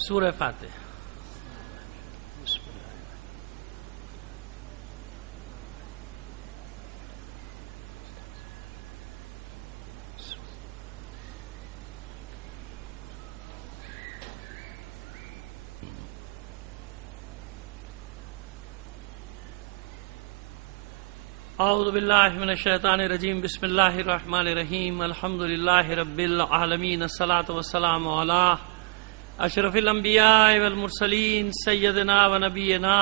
سورہ فاتحہ. اعوذ باللہ من الشیطان الرجیم. بسم اللہ الرحمن الرحیم. الحمد للہ رب العالمین. الصلاۃ والسلام علی اشرف الانبیاء والمرسلین سیدنا و نبینا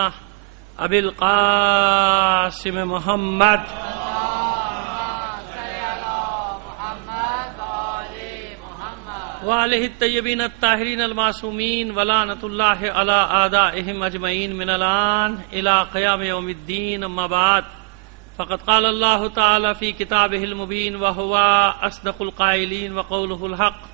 ابی القاسم محمد وآلہ الطیبین الطاہرین المعصومین ولعنۃ اللہ علی اعدائہم اجمعین من الآن الی قیام یوم الدین. اما بعد فقد قال اللہ تعالی فی کتابہ المبین وہو اصدق القائلین وقولہ الحق.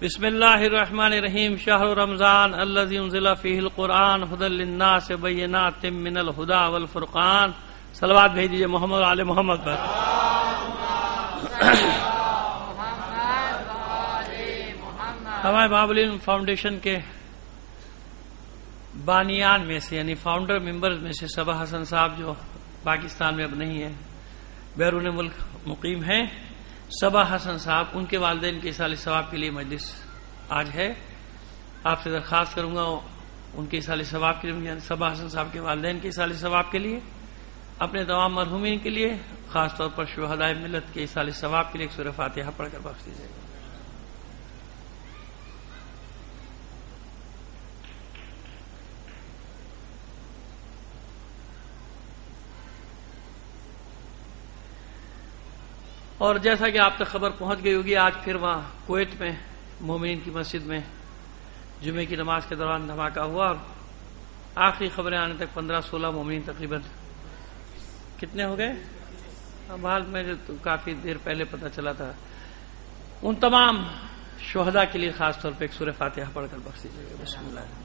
بسم اللہ الرحمن الرحیم. شہر رمضان الذی انزل فیہ القرآن ھدی للناس بینات من الھدی والفرقان. صلوات بھیج دیجیے محمد علی محمد پر. ہمارے باب العلم فاؤنڈیشن کے بانیان میں سے یعنی فاؤنڈر ممبرز میں سے صبا حسن صاحب جو پاکستان میں اب نہیں ہے، بیرون ملک مقیم ہیں، صبا حسن صاحب، ان کے والدین کے ایصال ثواب کے لیے مجلس آج ہے. آپ سے درخواست کروں گا ان کے ایصال ثواب کے لیے، یعنی صبا حسن صاحب کے والدین کے ایصال ثواب کے لیے، اپنے تمام مرحومین کے لیے، خاص طور پر شہدائے ملت کے ایصال ثواب کے لیے ایک سورہ فاتحہ پڑھ کر بخش دیجیے گا. اور جیسا کہ آپ تک خبر پہنچ گئی ہوگی، آج پھر وہاں کویت میں مومنین کی مسجد میں جمعے کی نماز کے دوران دھماکہ ہوا اور آخری خبریں آنے تک 15-16 مومنین تقریباً کتنے ہو گئے؟ حال میں جو کافی دیر پہلے پتہ چلا تھا. ان تمام شہداء کے لیے خاص طور پہ ایک سورہ فاتحہ پڑھ کر بخش دیجیے گا. بسم اللہ.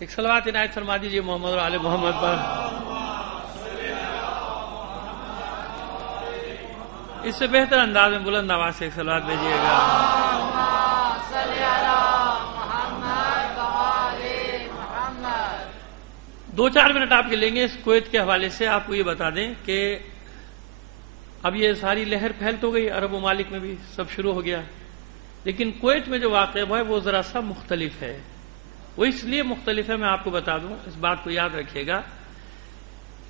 ایک صلوات عنایت فرما دیجیے محمد اور آل محمد پر. اس سے بہتر انداز میں بلند آواز سے ایک صلوات بھیجیے گا. دو چار منٹ آپ کے لیں گے اس کویت کے حوالے سے. آپ کو یہ بتا دیں کہ اب یہ ساری لہر پھیل تو گئی، عرب ممالک میں بھی سب شروع ہو گیا، لیکن کویت میں جو واقع ہوا ہے وہ ذرا سا مختلف ہے. وہ اس لیے مختلف ہے، میں آپ کو بتا دوں، اس بات کو یاد رکھیے گا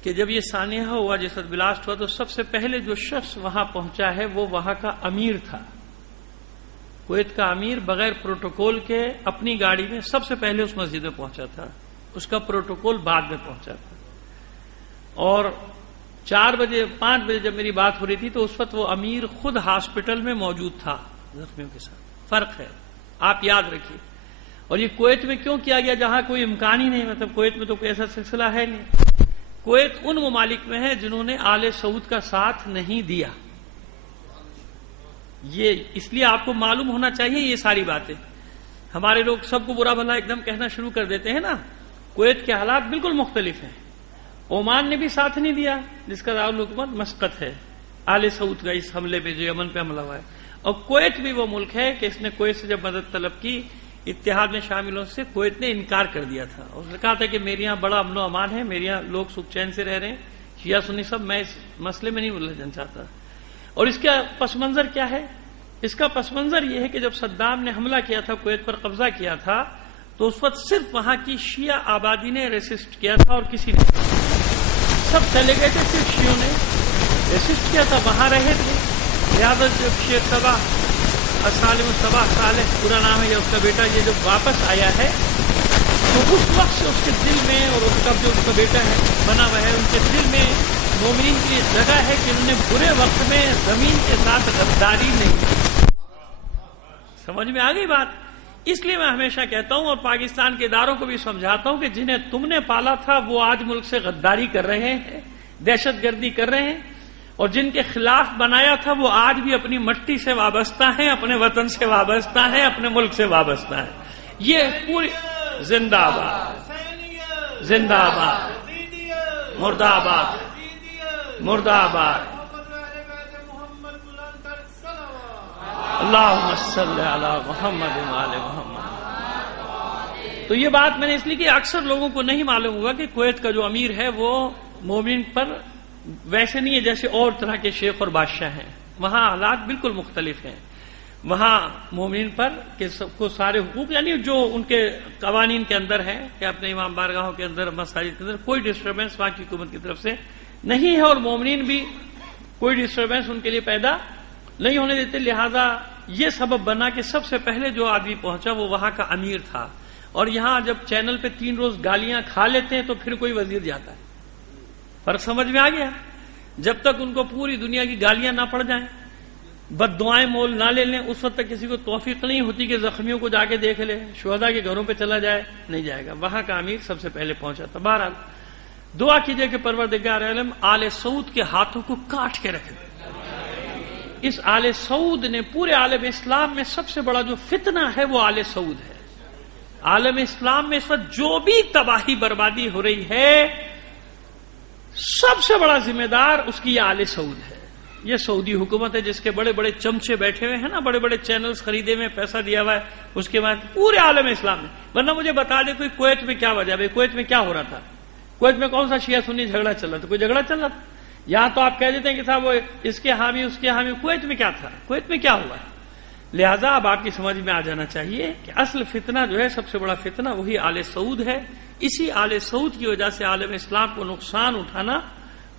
کہ جب یہ سانحہ ہوا، جس وقت بلاسٹ ہوا، تو سب سے پہلے جو شخص وہاں پہنچا ہے وہ وہاں کا امیر تھا. کویت کا امیر بغیر پروٹوکول کے اپنی گاڑی میں سب سے پہلے اس مسجد میں پہنچا تھا. اس کا پروٹوکول بعد میں پہنچا تھا. اور 4 بجے 5 بجے جب میری بات ہو رہی تھی تو اس وقت وہ امیر خود ہاسپٹل میں موجود تھا زخمیوں کے ساتھ. فرق ہے، آپ یاد رکھیے. اور یہ کویت میں کیوں کیا گیا جہاں کوئی امکان ہی نہیں، مطلب کویت میں تو کوئی ایسا سلسلہ ہے نہیں. کویت ان ممالک میں ہے جنہوں نے آل سعود کا ساتھ نہیں دیا. یہ اس لیے آپ کو معلوم ہونا چاہیے یہ ساری باتیں. ہمارے لوگ سب کو برا بھلا ایک دم کہنا شروع کر دیتے ہیں نا. کویت کے حالات بالکل مختلف ہیں. عمان نے بھی ساتھ نہیں دیا، جس کا دارالحکومت مسقط ہے، آل سعود کا اس حملے پہ جو یمن پہ حملہ ہوا ہے. اور کویت بھی وہ ملک ہے کہ اس نے کویت سے جب مدد طلب کی، اتحاد میں شامل ہونے سے کویت نے انکار کر دیا تھا. اس نے کہا تھا کہ میرے یہاں بڑا امن و امان ہے، میرے یہاں لوگ سکھ چین سے رہ رہے ہیں، شیعہ سنی سب، میں اس مسئلے میں نہیں الجھنا چاہتا. اور اس کا پس منظر کیا ہے؟ اس کا پس منظر یہ ہے کہ جب صدام نے حملہ کیا تھا، کویت پر قبضہ کیا تھا، تو اس وقت صرف وہاں کی شیعہ آبادی نے ریسسٹ کیا تھا اور کسی نے، سب چلے گئے تھے، صرف شیعوں نے ریسسٹ کیا تھا، وہاں رہے تھے. لہٰذا جب شیخ صبا سالم صبا صالح پورا نام ہے یا اس کا بیٹا، یہ جب واپس آیا ہے تو اس وقت سے اس کے دل میں، اور اس کا جو اس کا بیٹا ہے بنا ہوا ہے، ان کے دل میں مومنین کی جگہ ہے کہ انہوں نے برے وقت میں زمین کے ساتھ غداری نہیں کی. سمجھ میں آ گئی بات؟ اس لیے میں ہمیشہ کہتا ہوں اور پاکستان کے اداروں کو بھی سمجھاتا ہوں کہ جنہیں تم نے پالا تھا وہ آج ملک سے غداری کر رہے ہیں، دہشت گردی کر رہے ہیں، اور جن کے خلاف بنایا تھا وہ آج بھی اپنی مٹی سے وابستہ ہیں، اپنے وطن سے وابستہ ہیں، اپنے ملک سے وابستہ ہیں. یہ پوری زندہ باد، زندہ باد. مردہ آباد، مردہ آباد۔ اللہم صلی علی محمد وآل محمد۔ تو یہ بات میں نے اس لیے کہ اکثر لوگوں کو نہیں معلوم ہوا کہ کویت کا جو امیر ہے وہ مومن پر ویسے نہیں ہے جیسے اور طرح کے شیخ اور بادشاہ ہیں، وہاں حالات بالکل مختلف ہیں۔ وہاں مومن پر کہ سب کو سارے حقوق، یعنی جو ان کے قوانین کے اندر ہے کہ اپنے امام بارگاہوں کے اندر، مساجد کے اندر کوئی ڈسٹربنس وہاں کی حکومت کی طرف سے نہیں ہے، اور مومنین بھی کوئی ڈسٹربنس ان کے لیے پیدا نہیں ہونے دیتے۔ لہذا یہ سبب بنا کہ سب سے پہلے جو آدمی پہنچا وہ وہاں کا امیر تھا، اور یہاں جب چینل پہ 3 روز گالیاں کھا لیتے ہیں تو پھر کوئی وزیر جاتا ہے۔ فرق سمجھ میں آ گیا؟ جب تک ان کو پوری دنیا کی گالیاں نہ پڑ جائیں، بد دعائیں مول نہ لے لیں، اس وقت تک کسی کو توفیق نہیں ہوتی کہ زخمیوں کو جا کے دیکھ لے، شہداء کے گھروں پہ چلا جائے، نہیں جائے گا۔ وہاں کا امیر سب سے پہلے پہنچا تھا۔ بہرحال دعا کیجئے کہ پروردگار عالم آل سعود کے ہاتھوں کو کاٹ کے رکھے۔ اس آل سعود نے پورے عالم اسلام میں سب سے بڑا جو فتنہ ہے وہ آل سعود ہے۔ عالم اسلام میں اس وقت جو بھی تباہی بربادی ہو رہی ہے، سب سے بڑا ذمہ دار اس کی یہ آل سعود ہے۔ یہ سعودی حکومت ہے جس کے بڑے بڑے چمچے بیٹھے ہوئے ہیں نا، بڑے بڑے چینلز خریدے ہوئے، پیسہ دیا ہوا ہے، اس کے بعد پورے عالم اسلام میں۔ ورنہ مجھے بتا دے کوئی کویت میں کیا وجہ ہے، کویت میں کیا ہو رہا تھا، کویت میں کون سا شیعہ سنی جھگڑا چل رہا تھا؟ کوئی جھگڑا چل رہا تھا؟ یہاں تو آپ کہہ دیتے ہیں کہ صاحب وہ اس کے حامی اس کے حامی، کویت میں کیا تھا، کویت میں کیا ہوا ہے؟ لہذا اب آپ کی سمجھ میں آ جانا چاہیے کہ اصل فتنہ جو ہے، سب سے بڑا فتنہ وہی آل سعود ہے۔ اسی آل سعود کی وجہ سے عالم اسلام کو نقصان اٹھانا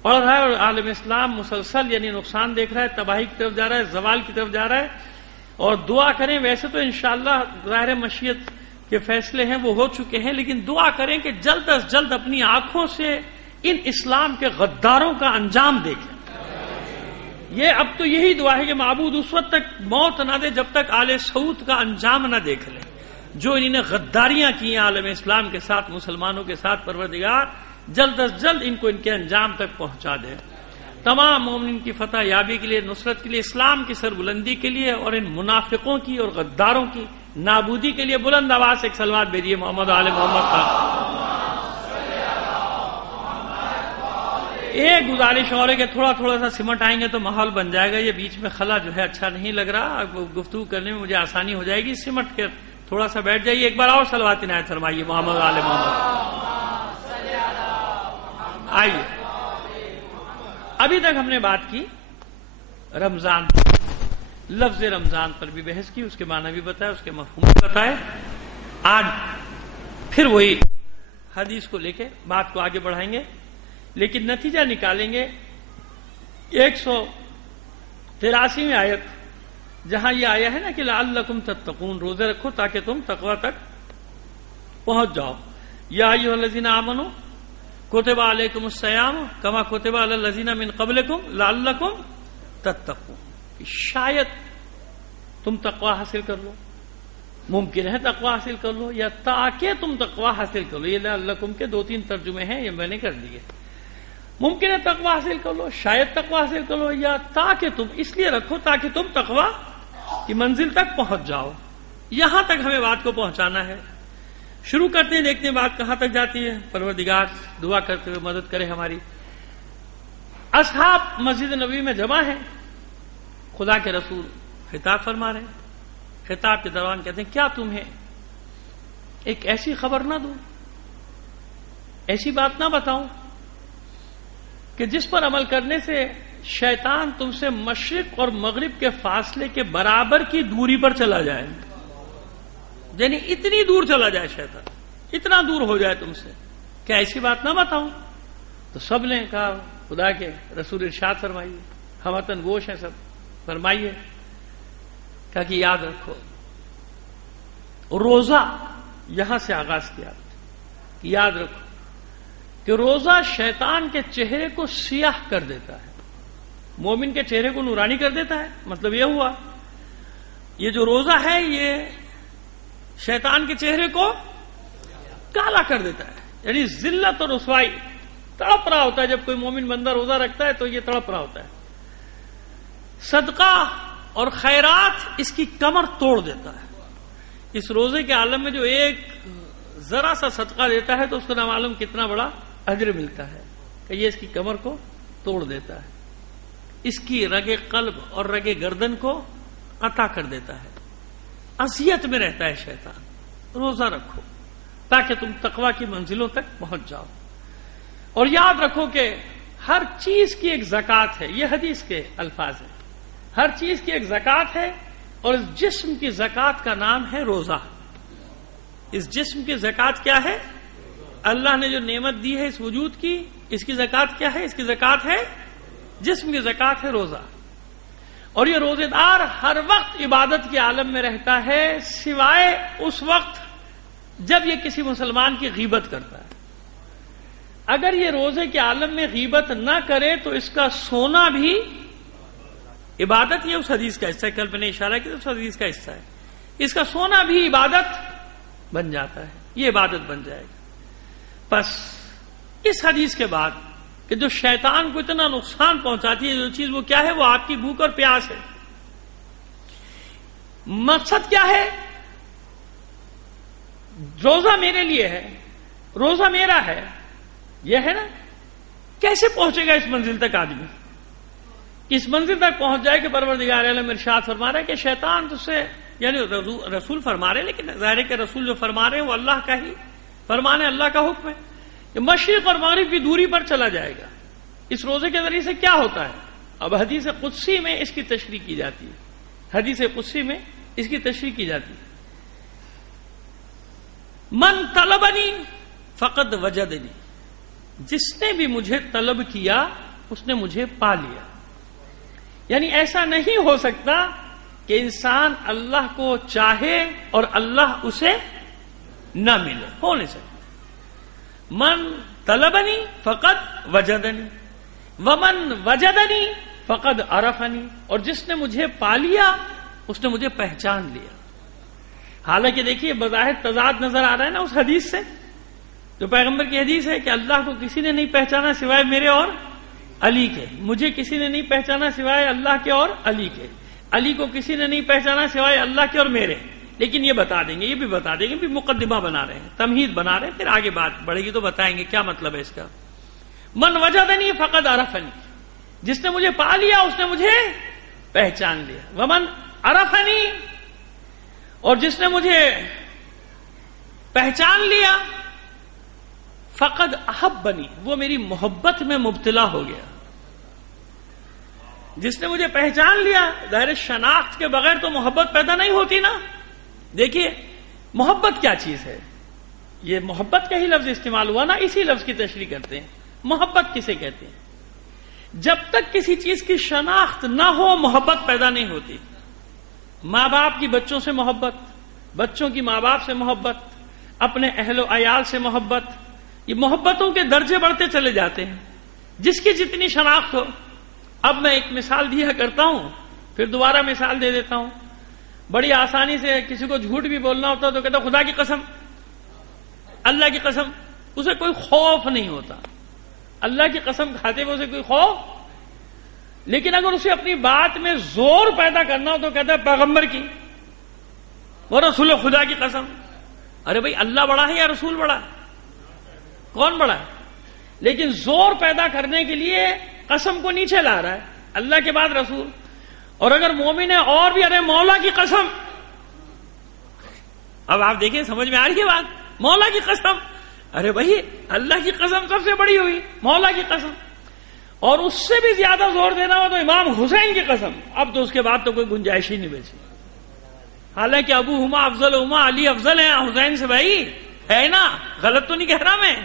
پڑ رہا ہے، اور عالم اسلام مسلسل یعنی نقصان دیکھ رہا ہے، تباہی کی طرف جا رہا ہے، زوال کی طرف جا رہا ہے۔ اور دعا کریں، ویسے تو انشاءاللہ ظاہر مشیت کے فیصلے ہیں وہ ہو چکے ہیں، لیکن دعا کریں کہ جلد از جلد اپنی آنکھوں سے ان اسلام کے غداروں کا انجام دیکھیں۔ یہ اب تو یہی دعا ہے کہ معبود اس وقت تک موت نہ دے جب تک آل سعود کا انجام نہ دیکھ لیں، جو انہوں نے غداریاں کی ہیں عالم اسلام کے ساتھ، مسلمانوں کے ساتھ۔ پروردگار جلد از جلد ان کو ان کے انجام تک پہنچا دے۔ تمام مومنین کی فتح یابی کے لیے، نصرت کے لیے، اسلام کی سربلندی کے لیے، اور ان منافقوں کی اور غداروں کی نابودی کے لیے بلند آواز سے ایک صلوات بھیجیے محمد آل محمد کا۔ ایک گزارش اور ہے کہ تھوڑا تھوڑا سا سمٹ آئیں گے تو ماحول بن جائے گا۔ یہ بیچ میں خلا جو ہے اچھا نہیں لگ رہا، گفتگو کرنے میں مجھے آسانی ہو جائے گی۔ سمٹ کے تھوڑا سا بیٹھ جائیے، ایک بار اور صلوات عنایت فرمائیے محمد آل محمد۔ آئیے، ابھی تک ہم نے بات کی رمضان، لفظ رمضان پر بھی بحث کی، اس کے معنی بھی بتایا، اس کے مفہوم بھی بتائے۔ آج پھر وہی حدیث کو لے کے بات کو آگے بڑھائیں گے، لیکن نتیجہ نکالیں گے 183 میں آیت، جہاں یہ آیا ہے نا کہ لعلکم تتقون، روزے رکھو تاکہ تم تقوی تک پہنچ جاؤ۔ یا ایھا الذین آمنوا کتب علیکم الصیام کما کتب علی الذین من قبلکم لعلکم تتقون، شاید تم تقوی حاصل کر لو، ممکن ہے تقوی حاصل کر لو، یا تاکہ تم تقوی حاصل کر لو۔ یہ لعلکم کے 2-3 ترجمے ہیں، یہ میں نے کر دیے۔ ممکن ہے تقوی حاصل کر لو، شاید تقوی حاصل کر لو، یا تاکہ تم، اس لیے رکھو تاکہ تم تقوی کی منزل تک پہنچ جاؤ۔ یہاں تک ہمیں بات کو پہنچانا ہے۔ شروع کرتے ہیں، دیکھتے ہیں بات کہاں تک جاتی ہے۔ پروردگار دعا کرتے ہوئے مدد کرے ہماری۔ اصحاب مسجد نبوی میں جمع ہیں، خدا کے رسول خطاب فرما رہے ہیں۔ خطاب کے دوران کہتے ہیں کیا تمہیں ایک ایسی خبر نہ دوں، ایسی بات نہ بتاؤں کہ جس پر عمل کرنے سے شیطان تم سے مشرق اور مغرب کے فاصلے کے برابر کی دوری پر چلا جائے، یعنی اتنی دور چلا جائے شیطان، اتنا دور ہو جائے تم سے، کیا ایسی بات نہ بتاؤں؟ تو سب نے کہا خدا کے رسول ارشاد فرمائیے، ہم وطن گوش ہیں سب، فرمائیے۔ کہا کہ یاد رکھو، روزہ یہاں سے آغاز کیا کہ یاد رکھو کہ روزہ شیطان کے چہرے کو سیاہ کر دیتا ہے، مومن کے چہرے کو نورانی کر دیتا ہے۔ مطلب یہ ہوا یہ جو روزہ ہے یہ شیطان کے چہرے کو کالا کر دیتا ہے، یعنی ذلت اور رسوائی، تڑپ رہا ہوتا ہے۔ جب کوئی مومن بندہ روزہ رکھتا ہے تو یہ تڑپ رہا ہوتا ہے۔ صدقہ اور خیرات اس کی کمر توڑ دیتا ہے۔ اس روزے کے عالم میں جو ایک ذرا سا صدقہ دیتا ہے تو اس کو نہ معلوم کتنا بڑا اجر ملتا ہے۔ کہ یہ اس کی کمر کو توڑ دیتا ہے، اس کی رگ قلب اور رگ گردن کو قطع کر دیتا ہے، اذیت میں رہتا ہے شیطان۔ روزہ رکھو تاکہ تم تقوی کی منزلوں تک پہنچ جاؤ، اور یاد رکھو کہ ہر چیز کی ایک زکوٰۃ ہے، یہ حدیث کے الفاظ ہیں، ہر چیز کی ایک زکوٰۃ ہے، اور اس جسم کی زکوٰۃ کا نام ہے روزہ۔ اس جسم کی زکوٰۃ کیا ہے؟ اللہ نے جو نعمت دی ہے اس وجود کی، اس کی زکوٰۃ کیا ہے؟ اس کی زکوٰۃ ہے جسم کی زکوٰۃ ہے روزہ۔ اور یہ روزے دار ہر وقت عبادت کے عالم میں رہتا ہے، سوائے اس وقت جب یہ کسی مسلمان کی غیبت کرتا ہے۔ اگر یہ روزے کے عالم میں غیبت نہ کرے تو اس کا سونا بھی عبادت، یہ اس حدیث کا حصہ ہے، کل میں نے اشارہ کیا اس حدیث کا حصہ ہے، اس کا سونا بھی عبادت بن جاتا ہے، یہ عبادت بن جائے گا۔ بس اس حدیث کے بعد کہ جو شیطان کو اتنا نقصان پہنچاتی ہے جو چیز، وہ کیا ہے؟ وہ آپ کی بھوک اور پیاس ہے۔ مقصد کیا ہے؟ روزہ میرے لیے ہے، روزہ میرا ہے، یہ ہے نا۔ کیسے پہنچے گا اس منزل تک آدمی؟ اس منزل تک پہنچ جائے کہ پروردگار عالم ارشاد فرما رہا ہے کہ شیطان تجھ سے، یعنی رسول فرما رہے، لیکن ظاہر ہے کہ رسول جو فرما رہے ہیں وہ اللہ کا ہی فرمان ہے، اللہ کا حکم ہے، کہ مشرق اور مغرب کی دوری پر چلا جائے گا۔ اس روزے کے ذریعے سے کیا ہوتا ہے؟ اب حدیث قدسی میں اس کی تشریح کی جاتی ہے، حدیث قدسی میں اس کی تشریح کی جاتی ہے۔ من طلبنی فقد وجدنی، جس نے بھی مجھے طلب کیا اس نے مجھے پا لیا۔ یعنی ایسا نہیں ہو سکتا کہ انسان اللہ کو چاہے اور اللہ اسے نہ ملے، ہو نہیں سکتا۔ من طلبنی فقد وجدنی ومن وجدنی فقد عرفنی، اور جس نے مجھے پا لیا اس نے مجھے پہچان لیا۔ حالانکہ دیکھیے بظاہر تضاد نظر آ رہا ہے نا اس حدیث سے، جو پیغمبر کی حدیث ہے کہ اللہ کو کسی نے نہیں پہچانا سوائے میرے اور علی کے، مجھے کسی نے نہیں پہچانا سوائے اللہ کے اور علی کے، علی کو کسی نے نہیں پہچانا سوائے اللہ کے اور میرے۔ لیکن یہ بتا دیں گے، یہ بھی بتا دیں گے، بھی مقدمہ بنا رہے ہیں، تمہید بنا رہے ہیں، پھر آگے بات بڑھے گی تو بتائیں گے کیا مطلب ہے اس کا۔ من وجدنی فقد عرفنی، جس نے مجھے پا لیا اس نے مجھے پہچان لیا۔ ومن عرفنی، اور جس نے مجھے پہچان لیا، فقد احبنی، وہ میری محبت میں مبتلا ہو گیا۔ جس نے مجھے پہچان لیا، ظاہر شناخت کے بغیر تو محبت پیدا نہیں ہوتی نا۔ دیکھیے محبت کیا چیز ہے، یہ محبت کا ہی لفظ استعمال ہوا نا، اسی لفظ کی تشریح کرتے ہیں۔ محبت کسے کہتے ہیں؟ جب تک کسی چیز کی شناخت نہ ہو محبت پیدا نہیں ہوتی۔ ماں باپ کی بچوں سے محبت، بچوں کی ماں باپ سے محبت، اپنے اہل و عیال سے محبت، یہ محبتوں کے درجے بڑھتے چلے جاتے ہیں جس کی جتنی شناخت ہو۔ اب میں ایک مثال دیا کرتا ہوں، پھر دوبارہ مثال دے دیتا ہوں۔ بڑی آسانی سے کسی کو جھوٹ بھی بولنا ہوتا تو کہتا خدا کی قسم، اللہ کی قسم، اسے کوئی خوف نہیں ہوتا۔ اللہ کی قسم کھاتے ہوئے اسے کوئی خوف، لیکن اگر اسے اپنی بات میں زور پیدا کرنا ہو تو کہتا ہے پیغمبر کی اور رسول خدا کی قسم۔ ارے بھائی اللہ بڑا ہے یا رسول بڑا ہے؟ کون بڑا ہے؟ لیکن زور پیدا کرنے کے لیے قسم کو نیچے لا رہا ہے، اللہ کے بعد رسول۔ اور اگر مومن ہے اور بھی ارے مولا کی قسم، اب آپ دیکھیں سمجھ میں آ رہی ہے بات، مولا کی قسم، ارے بھائی اللہ کی قسم سب سے بڑی ہوئی، مولا کی قسم۔ اور اس سے بھی زیادہ زور دینا ہو تو امام حسین کی قسم، اب تو اس کے بعد تو کوئی گنجائش ہی نہیں بچی۔ حالانکہ ابو ہما افضل ہما، علی افضل ہے حسین سے، بھائی ہے نا، غلط تو نہیں کہہ رہا میں،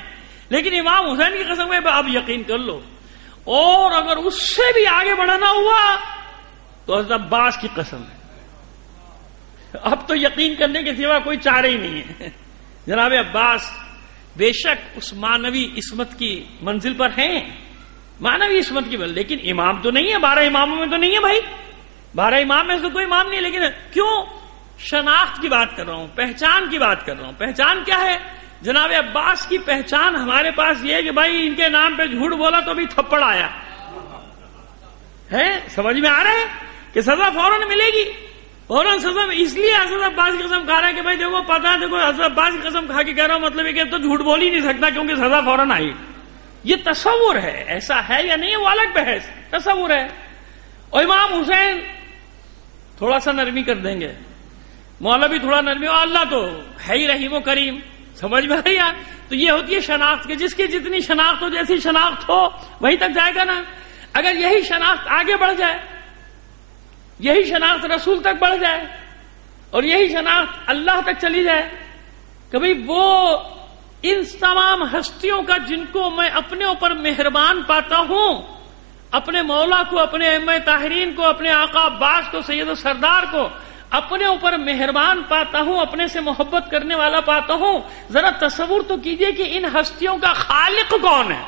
لیکن امام حسین کی قسم ہے آپ یقین کر لو۔ اور اگر اس سے بھی آگے بڑھنا ہوا تو حضرت عباس کی قسم ہے، اب تو یقین کرنے کے سوا کوئی چارہ ہی نہیں ہے۔ جناب عباس بے شک اس معنوی عصمت کی منزل پر ہیں، معنوی عصمت کی منزل، لیکن امام تو نہیں ہے، 12 اماموں میں تو نہیں ہے بھائی، 12 امام میں سے کوئی امام نہیں ہے۔ لیکن کیوں؟ شناخت کی بات کر رہا ہوں، پہچان کی بات کر رہا ہوں۔ پہچان کیا ہے؟ جناب عباس کی پہچان ہمارے پاس یہ ہے کہ بھائی ان کے نام پہ جھوٹ بولا تو بھی تھپڑ آیا ہے، سمجھ میں آ رہا ہے کہ سزا فوراً ملے گی، فوراً سزا۔ اس لیے حضرت عباس کی قسم کھا رہا ہے کہ بھائی دیکھو پتا، دیکھو حضرت عباس کی قسم کھا کے کہہ رہا ہوں، مطلب یہ کہ تو جھوٹ بول ہی نہیں سکتا کیونکہ سزا فوراً آئی۔ یہ تصور ہے، ایسا ہے یا نہیں وہ الگ بحث، تصور ہے. اور امام حسین تھوڑا سا نرمی کر دیں گے، مولوی تھوڑا نرمی، اور اللہ تو ہے ہی رحیم و کریم. سمجھ میں آئی یار؟ تو یہ ہوتی ہے شناخت کہ جس کی جتنی شناخت ہو، جیسی شناخت ہو وہیں تک جائے گا نا. اگر یہی شناخت آگے بڑھ جائے، یہی شناخت رسول تک بڑھ جائے، اور یہی شناخت اللہ تک چلی جائے، کبھی وہ ان تمام ہستیوں کا جن کو میں اپنے اوپر مہربان پاتا ہوں، اپنے مولا کو، اپنے ائمہ طاہرین کو، اپنے آقا عباس کو، سید و سردار کو اپنے اوپر مہربان پاتا ہوں، اپنے سے محبت کرنے والا پاتا ہوں، ذرا تصور تو کیجئے کہ ان ہستیوں کا خالق کون ہے؟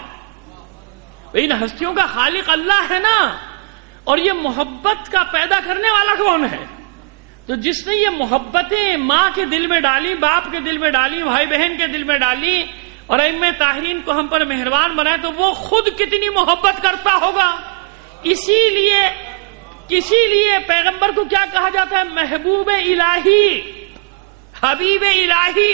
ان ہستیوں کا خالق اللہ ہے نا. اور یہ محبت کا پیدا کرنے والا کون ہے؟ تو جس نے یہ محبتیں ماں کے دل میں ڈالی، باپ کے دل میں ڈالی، بھائی بہن کے دل میں ڈالی، اور ائمہ طاہرین کو ہم پر مہربان بنائے، تو وہ خود کتنی محبت کرتا ہوگا. اسی لیے پیغمبر کو کیا کہا جاتا ہے؟ محبوب الہی، حبیب الہی.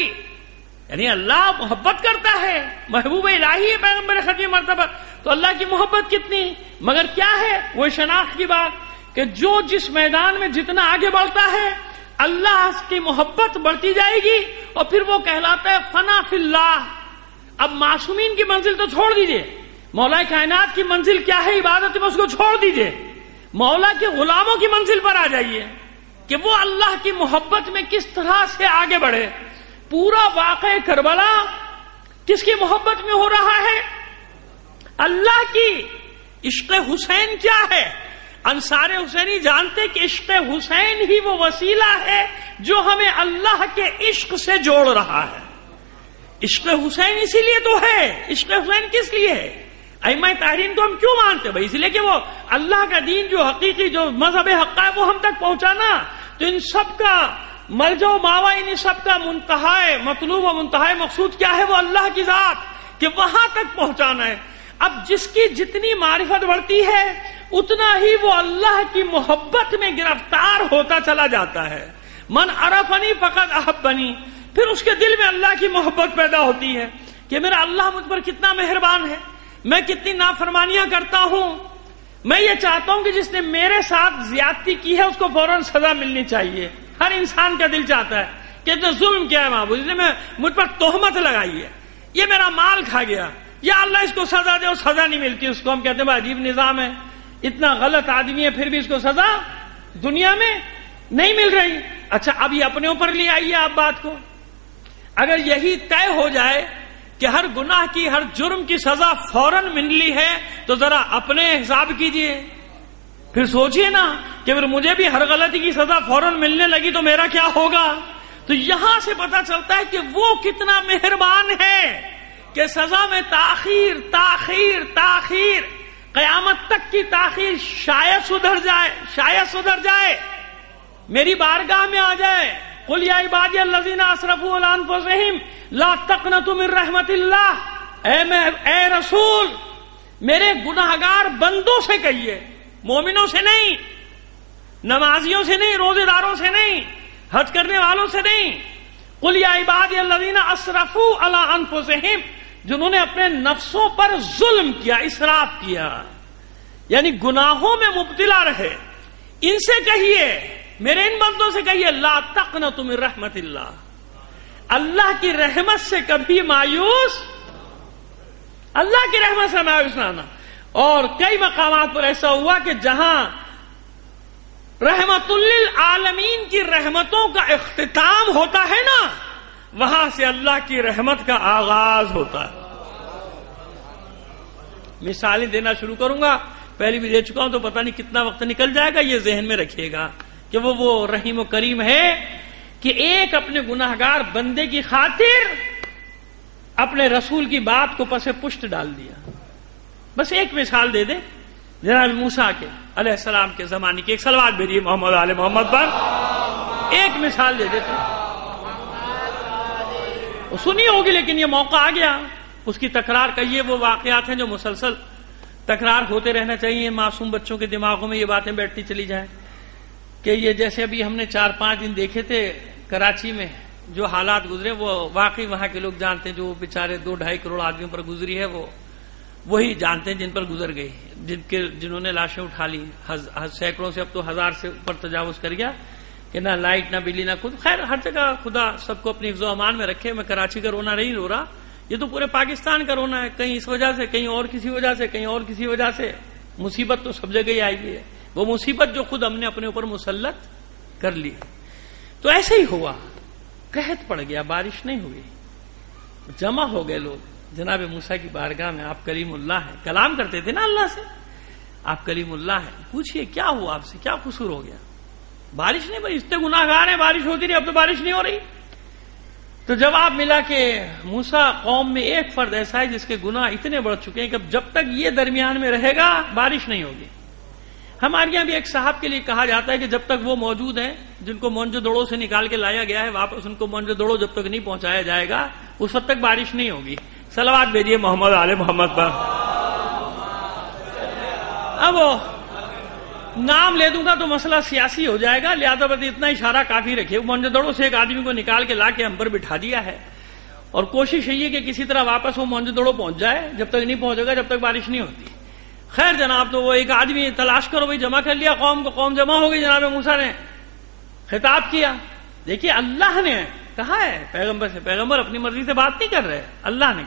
یعنی اللہ محبت کرتا ہے، محبوب الہی ہے پیغمبر ختمی مرتبہ. تو اللہ کی محبت کتنی، مگر کیا ہے وہ شناخت کی بات کہ جو جس میدان میں جتنا آگے بڑھتا ہے اللہ کی محبت بڑھتی جائے گی، اور پھر وہ کہلاتا ہے فنا فی اللہ. اب معصومین کی منزل تو چھوڑ دیجئے، مولا کائنات کی منزل کیا ہے؟ عبادت میں، اس کو چھوڑ دیجئے. مولا کے غلاموں کی منزل پر آ جائیے کہ وہ اللہ کی محبت میں کس طرح سے آگے بڑھے. پورا واقعہ کربلا کس کی محبت میں ہو رہا ہے؟ اللہ کی. عشق حسین کیا ہے؟ انصار حسینی جانتے کہ عشق حسین ہی وہ وسیلہ ہے جو ہمیں اللہ کے عشق سے جوڑ رہا ہے. عشق حسین اسی لیے تو ہے. عشق حسین کس لیے ہے؟ ائمہ طاہرین کو ہم کیوں مانتے بھائی؟ اس لیے کہ وہ اللہ کا دین جو حقیقی جو مذہب حق ہے وہ ہم تک پہنچانا. تو ان سب کا مرجع و ماوا، ان سب کا منتہا مطلوب و منتہا مقصود کیا ہے؟ وہ اللہ کی ذات، کہ وہاں تک پہنچانا ہے. اب جس کی جتنی معرفت بڑھتی ہے اتنا ہی وہ اللہ کی محبت میں گرفتار ہوتا چلا جاتا ہے. من عرفنی فقط احبنی. پھر اس کے دل میں اللہ کی محبت پیدا ہوتی ہے کہ میرا اللہ مجھ پر کتنا مہربان ہے، میں کتنی نافرمانیاں کرتا ہوں. میں یہ چاہتا ہوں کہ جس نے میرے ساتھ زیادتی کی ہے اس کو فوراً سزا ملنی چاہیے. ہر انسان کا دل چاہتا ہے کہ اتنا ظلم کیا ہے معبود، اس نے مجھ پر تہمت لگائی ہے، یہ میرا مال کھا گیا، یا اللہ اس کو سزا دے. اور سزا نہیں ملتی اس کو. ہم کہتے ہیں عجیب نظام ہے، اتنا غلط آدمی ہے پھر بھی اس کو سزا دنیا میں نہیں مل رہی. اچھا اب یہ اپنے اوپر لے آئیے آپ بات کو. اگر یہی طے ہو جائے کہ ہر گناہ کی، ہر جرم کی سزا فوراً ملنی ہے، تو ذرا اپنے حساب کیجئے. پھر سوچئے نا کہ پھر مجھے بھی ہر غلطی کی سزا فوراً ملنے لگی تو میرا کیا ہوگا. تو یہاں سے پتا چلتا ہے کہ وہ کتنا مہربان ہے کہ سزا میں تاخیر تاخیر تاخیر، قیامت تک کی تاخیر شاید سدھر جائے، میری بارگاہ میں آ جائے. قل یا عبادی الذین اسرفوا علی انفسہم لا تقنطوا من رحمت اللہ. اے رسول میرے گناہگار بندوں سے کہیے، مومنوں سے نہیں، نمازیوں سے نہیں، روزے داروں سے نہیں، حج کرنے والوں سے نہیں. قل یا عبادی الذین اسرفوا علی انفسہم، جنہوں نے اپنے نفسوں پر ظلم کیا، اسراف کیا، یعنی گناہوں میں مبتلا رہے، ان سے کہیے، میرے ان بندوں سے کہیے لا تقنطوا من رحمت اللہ، اللہ کی رحمت سے کبھی مایوس، اللہ کی رحمت سے مایوس نہ آنا. اور کئی مقامات پر ایسا ہوا کہ جہاں رحمت للعالمین کی رحمتوں کا اختتام ہوتا ہے نا، وہاں سے اللہ کی رحمت کا آغاز ہوتا ہے. مثالیں دینا شروع کروں گا، پہلی بھی دے چکا ہوں تو پتہ نہیں کتنا وقت نکل جائے گا. یہ ذہن میں رکھیے گا کہ وہ رحیم و کریم ہے کہ ایک اپنے گناہگار بندے کی خاطر اپنے رسول کی بات کو پس پشت ڈال دیا. بس ایک مثال دے دیں جناب موسیٰ کے علیہ السلام کے زمانے کی. ایک صلوات بھیجیے محمد علیہ محمد پر. ایک مثال دے دیتے سنی ہوگی، لیکن یہ موقع آ گیا اس کی تکرار کا. یہ وہ واقعات ہیں جو مسلسل تکرار ہوتے رہنا چاہیے. معصوم بچوں کے دماغوں میں یہ باتیں بیٹھتی چلی جائیں کہ یہ جیسے ابھی ہم نے 4-5 دن دیکھے تھے کراچی میں جو حالات گزرے، وہ واقعی وہاں کے لوگ جانتے ہیں. جو بیچارے 2-2.5 کروڑ آدمیوں پر گزری ہے، وہ وہی جانتے ہیں جن پر گزر گئی، جنہوں نے لاشیں اٹھا لی، سینکڑوں سے اب تو 1000 سے اوپر تجاوز کر گیا کہ نہ لائٹ نہ بجلی نہ خود. خیر ہر جگہ خدا سب کو اپنی حفظ و امان میں رکھے. میں کراچی کا رونا نہیں رو رہا، یہ تو پورے پاکستان کا رونا ہے. کہیں اس وجہ سے، کہیں اور کسی وجہ سے، کہیں اور کسی وجہ سے مصیبت تو سب جگہ ہی آئی ہے. وہ مصیبت جو خود ہم نے اپنے اوپر مسلط کر لی. تو ایسے ہی ہوا، قحط پڑ گیا، بارش نہیں ہوئی. جمع ہو گئے لوگ جناب موسیٰ کی بارگاہ میں. آپ کلیم اللہ ہیں، کلام کرتے تھے نا اللہ سے، آپ کلیم اللہ ہیں، پوچھئے کیا ہوا آپ سے، کیا قصور ہو گیا؟ بارش نہیں بھائی، اتنے گناہ گار ہیں، بارش ہوتی رہی، اب تو بارش نہیں ہو رہی. تو جواب ملا کہ موسیٰ قوم میں ایک فرد ایسا ہے جس کے گناہ اتنے بڑھ چکے ہیں کہ جب تک یہ درمیان میں رہے گا بارش نہیں ہوگی. ہمارے یہاں بھی ایک صاحب کے لیے کہا جاتا ہے کہ جب تک وہ موجود ہیں جن کو مونجو دڑو سے نکال کے لایا گیا ہے، واپس ان کو مونجو دڑو جب تک نہیں پہنچایا جائے گا اس وقت تک بارش نہیں ہوگی. صلوات بھیجیے محمد آل محمد پر. اب نام لے دوں گا تو مسئلہ سیاسی ہو جائے گا، لہذا بس اتنا اشارہ کافی رکھے. مونجو دڑو سے ایک آدمی کو نکال کے لا کے ہم پر بٹھا دیا ہے، اور کوشش یہی ہے کہ کسی طرح واپس وہ مونجو دڑو پہنچ جائے. جب تک نہیں پہنچے گا جب تک بارش نہیں ہوتی. خیر جناب، تو وہ ایک آدمی تلاش کرو بھائی، جمع کر لیا قوم کو، قوم جمع ہو گئی. جناب موسیٰ نے خطاب کیا. دیکھیے اللہ نے کہا ہے پیغمبر سے، پیغمبر اپنی مرضی سے بات نہیں کر رہے، اللہ نے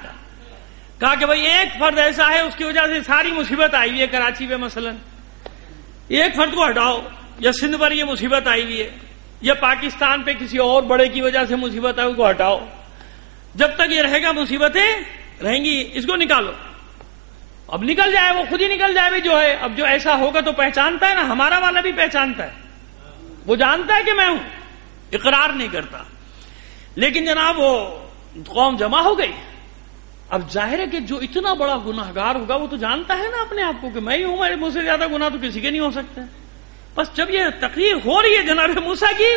کہا کہ بھائی ایک فرد ایسا ہے اس کی وجہ سے ساری مصیبت آئی ہوئی ہے. کراچی پہ مثلا ایک فرد کو ہٹاؤ، یا سندھ پر یہ مصیبت آئی ہوئی ہے، یا پاکستان پہ کسی اور بڑے کی وجہ سے مصیبت ہے، اس کو ہٹاؤ. جب تک یہ رہے گا مصیبتیں رہیں گی، اس کو نکالو. اب نکل جائے، وہ خود ہی نکل جائے بھی جو ہے. اب جو ایسا ہوگا تو پہچانتا ہے نا، ہمارا والا بھی پہچانتا ہے، وہ جانتا ہے کہ میں ہوں، اقرار نہیں کرتا. لیکن جناب وہ قوم جمع ہو گئی. اب ظاہر ہے کہ جو اتنا بڑا گناہ گار ہوگا وہ تو جانتا ہے نا اپنے آپ کو کہ میں ہی ہوں، میرے مجھ سے زیادہ گناہ تو کسی کے نہیں ہو سکتے. بس جب یہ تقریر ہو رہی ہے جناب موسیٰ کی،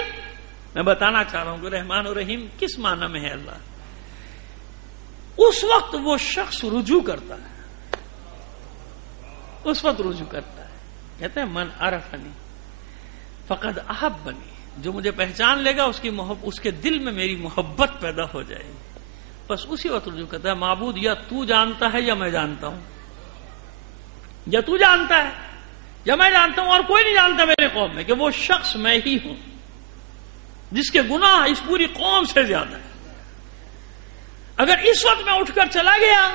میں بتانا چاہ رہا ہوں کہ رحمان و رحیم کس معنی میں ہے اللہ. اس وقت وہ شخص رجوع کرتا ہے، اس وقت رجوع کرتا ہے. کہتے ہیں من عرفنی فقد احبنی، جو مجھے پہچان لے گا اس کے دل میں میری محبت پیدا ہو جائے گی. بس اسی وقت رجوع کرتا ہے، معبود یا تو جانتا ہے یا میں جانتا ہوں، یا تو جانتا ہے یا میں جانتا ہوں، اور کوئی نہیں جانتا میرے قوم میں کہ وہ شخص میں ہی ہوں جس کے گناہ اس پوری قوم سے زیادہ ہے. اگر اس وقت میں اٹھ کر چلا گیا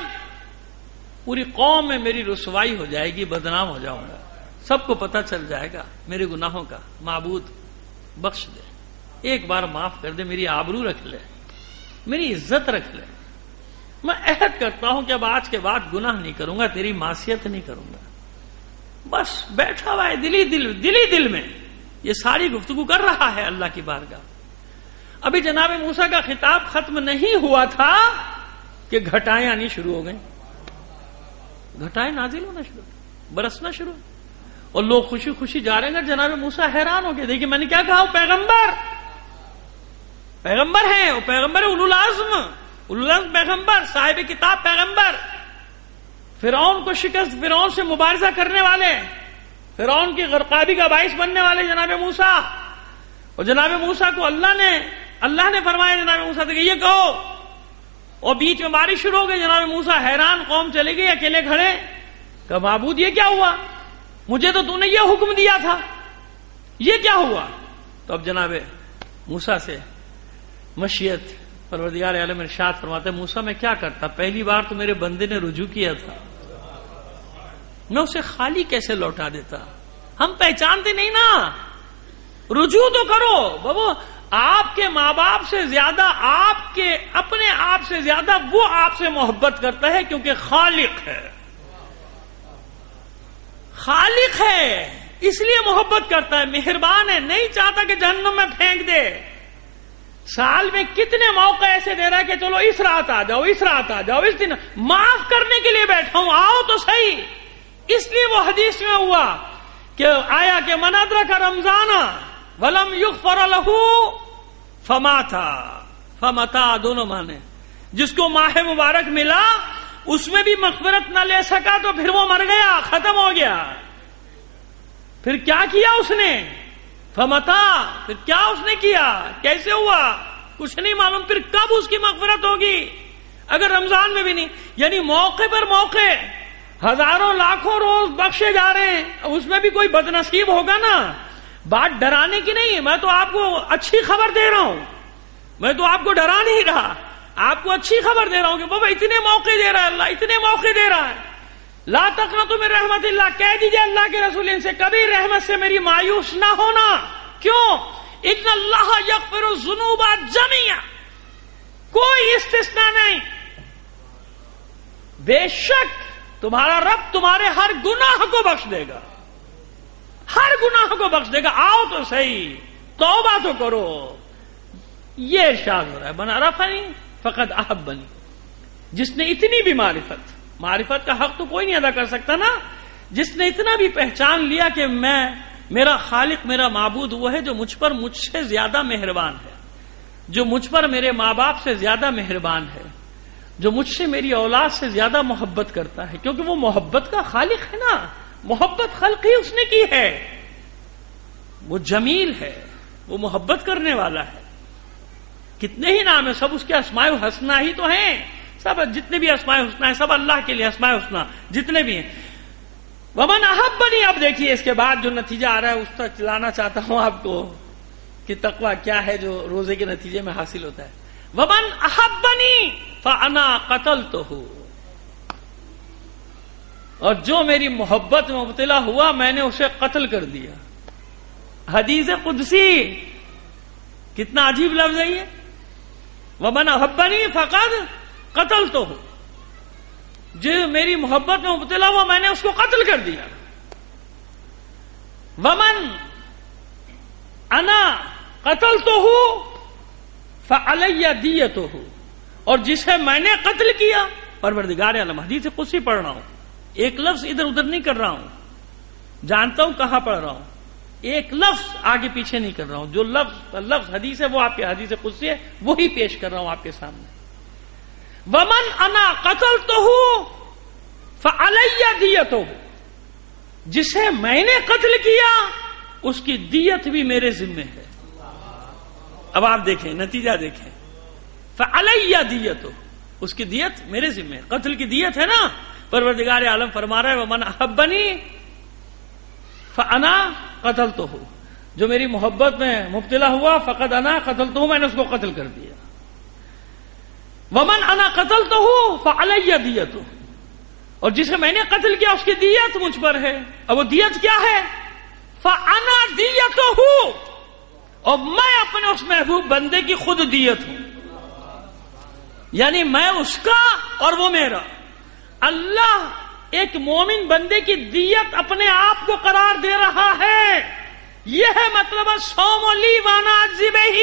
پوری قوم میں میری رسوائی ہو جائے گی، بدنام ہو جاؤں گا، سب کو پتہ چل جائے گا میرے گناہوں کا. معبود بخش دے، ایک بار معاف کر دے، میری آبرو رکھ لے، میری عزت رکھ لے. میں عہد کرتا ہوں کہ اب آج کے بعد گناہ نہیں کروں گا، تیری معصیت نہیں کروں گا. بس بیٹھا ہوا ہے دلی دل میں یہ ساری گفتگو کر رہا ہے اللہ کی بارگاہ. ابھی جناب موسیٰ کا خطاب ختم نہیں ہوا تھا کہ گھٹائیں آنی شروع ہو گئیں. گھٹائیں نازل ہونا شروع، برسنا شروع، اور لوگ خوشی خوشی جا رہے ہیں. جناب موسیٰ حیران ہو گئے. دیکھیے میں نے کیا کہا، وہ پیغمبر ہیں، وہ پیغمبر اولو العزم پیغمبر، صاحب کتاب پیغمبر، فرعون کو شکست، فرعون سے مبارزہ کرنے والے، فرعون کی غرقابی کا باعث بننے والے جناب موسیٰ. اور جناب موسیٰ کو اللہ نے فرمایا جناب موسیٰ سے کہ یہ کہو، اور بیچ میں بارش شروع ہو گئی. جناب موسیٰ حیران، قوم چلے گئی، اکیلے کھڑے. کہ معبود یہ کیا ہوا، مجھے تو نے یہ حکم دیا تھا، یہ کیا ہوا؟ تو اب جناب موسیٰ سے مشیت پروردگار عالم ارشاد فرماتے ہیں، موسیٰ میں کیا کرتا، پہلی بار تو میرے بندے نے رجوع کیا تھا، میں اسے خالی کیسے لوٹا دیتا؟ ہم پہچانتے نہیں نا، رجوع تو کرو. بابو آپ کے ماں باپ سے زیادہ، آپ کے اپنے آپ سے زیادہ وہ آپ سے محبت کرتا ہے، کیونکہ خالق ہے، خالق ہے اس لیے محبت کرتا ہے، مہربان ہے، نہیں چاہتا کہ جہنم میں پھینک دے. سال میں کتنے موقع ایسے دے رہا ہے کہ چلو اس رات آ جاؤ، اس رات آ جاؤ، اس دن معاف کرنے کے لیے بیٹھا ہوں، آؤ تو صحیح. اس لیے وہ حدیث میں ہوا کہ آیا کہ من ادرک رمضان ولم یغفر له فمتا دونوں مانے، جس کو ماہ مبارک ملا اس میں بھی مغفرت نہ لے سکا تو پھر وہ مر گیا، ختم ہو گیا. پھر کیا کیا اس نے؟ فمتا، پھر کیا اس نے کیا، کیسے ہوا، کچھ نہیں معلوم. پھر کب اس کی مغفرت ہوگی اگر رمضان میں بھی نہیں؟ یعنی موقع پر موقع ہزاروں لاکھوں روز بخشے جا رہے ہیں، اس میں بھی کوئی بدنصیب ہوگا نا. بات ڈرانے کی نہیں ہے، میں تو آپ کو اچھی خبر دے رہا ہوں، میں تو آپ کو ڈرا نہیں رہا، آپ کو اچھی خبر دے رہا ہوں کہ بابا اتنے موقع دے رہا ہے اللہ، اتنے موقع دے رہا ہے. لا تقنطوا من رحمت اللہ، کہہ دیجئے اللہ کے رسول ان سے کبھی رحمت سے میری مایوس نہ ہونا. کیوں؟ ان اللہ یغفر الذنوب جميعا، کوئی استثناء نہیں. بے شک تمہارا رب تمہارے ہر گناہ کو بخش دے گا، ہر گناہ کو بخش دے گا. آؤ تو صحیح، توبہ تو کرو. یہ ارشاد ہو رہا ہے من عرفنی فقد احبنی. جس نے اتنی بھی معرفت کا حق تو کوئی نہیں ادا کر سکتا نا، جس نے اتنا بھی پہچان لیا کہ میرا خالق میرا معبود وہ ہے جو مجھ سے زیادہ مہربان ہے، جو مجھ پر میرے ماں باپ سے زیادہ مہربان ہے، جو مجھ سے میری اولاد سے زیادہ محبت کرتا ہے، کیونکہ وہ محبت کا خالق ہے نا. محبت خلق ہی اس نے کی ہے، وہ جمیل ہے، وہ محبت کرنے والا ہے. کتنے ہی نام ہیں، سب اس کے اسماء الحسنہ ہی تو ہیں. سب جتنے بھی اسماء الحسنہ ہیں سب اللہ کے لیے اسماء الحسنہ جتنے بھی ہیں. ومن احبنی، اب دیکھیے اس کے بعد جو نتیجہ آ رہا ہے اس تک چلانا چاہتا ہوں آپ کو کہ تقویٰ کیا ہے جو روزے کے نتیجے میں حاصل ہوتا ہے. ومن احبنی فانا قتلتہ، اور جو میری محبت میں مبتلا ہوا میں نے اسے قتل کر دیا. حدیث قدسی، کتنا عجیب لفظ ہے یہ. ومن احبنی فقد قتلتہ، جو میری محبت میں مبتلا ہوا میں نے اس کو قتل کر دیا. ومن انا قتلتہ فعلی دیتہ، اور جسے میں نے قتل کیا، پروردگار عالم، حدیث قدسی پڑھ رہا ہوں، ایک لفظ ادھر ادھر نہیں کر رہا ہوں، جانتا ہوں کہاں پڑھ رہا ہوں، ایک لفظ آگے پیچھے نہیں کر رہا ہوں. جو لفظ حدیث ہے وہ آپ کے حدیث قدسی ہے، وہی پیش کر رہا ہوں آپ کے سامنے. ومن انا قتلتہ فعلی دیتہ، جسے میں نے قتل کیا اس کی دیت بھی میرے ذمہ ہے. اب آپ دیکھیں نتیجہ دیکھیں. فعلی دیتہ، اس کی دیت میرے ذمہ ہے. قتل کی دیت ہے نا. پروردگار عالم فرما رہا ہے ومن احبنی فانا قتلتہ، جو میری محبت میں مبتلا ہوا فقد انا قتلتہ، میں نے اس کو قتل کر دیا. ومن انا قتلتہ فعلی دیتہ، اور جسے میں نے قتل کیا اس کی دیت مجھ پر ہے. اب وہ دیت کیا ہے؟ فانا دیتہ، اور میں اپنے اس محبوب بندے کی خود دیت ہوں. یعنی میں اس کا اور وہ میرا. اللہ ایک مومن بندے کی دیت اپنے آپ کو قرار دے رہا ہے. یہ ہے مطلب صوم لی وانا اجزی بہ،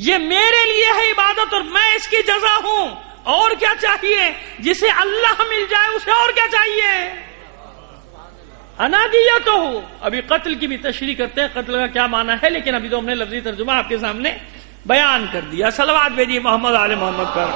یہ میرے لیے ہے عبادت اور میں اس کی جزا ہوں. اور کیا چاہیے؟ جسے اللہ مل جائے اسے اور کیا چاہیے؟ انا دیتہ. ابھی قتل کی بھی تشریح کرتے ہیں، قتل کا کیا معنی ہے، لیکن ابھی تو ہم نے لفظی ترجمہ آپ کے سامنے بیان کر دیا. صلوات بھیجیے محمد آل محمد پر.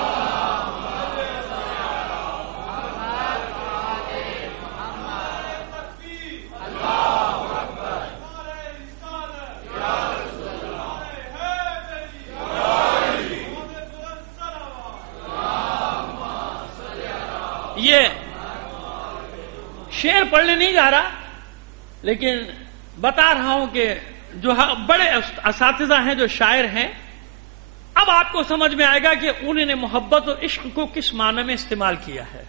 یہ شعر پڑھنے نہیں جا رہا، لیکن بتا رہا ہوں کہ جو بڑے اساتذہ ہیں، جو شاعر ہیں، اب آپ کو سمجھ میں آئے گا کہ انہوں نے محبت اور عشق کو کس معنی میں استعمال کیا ہے.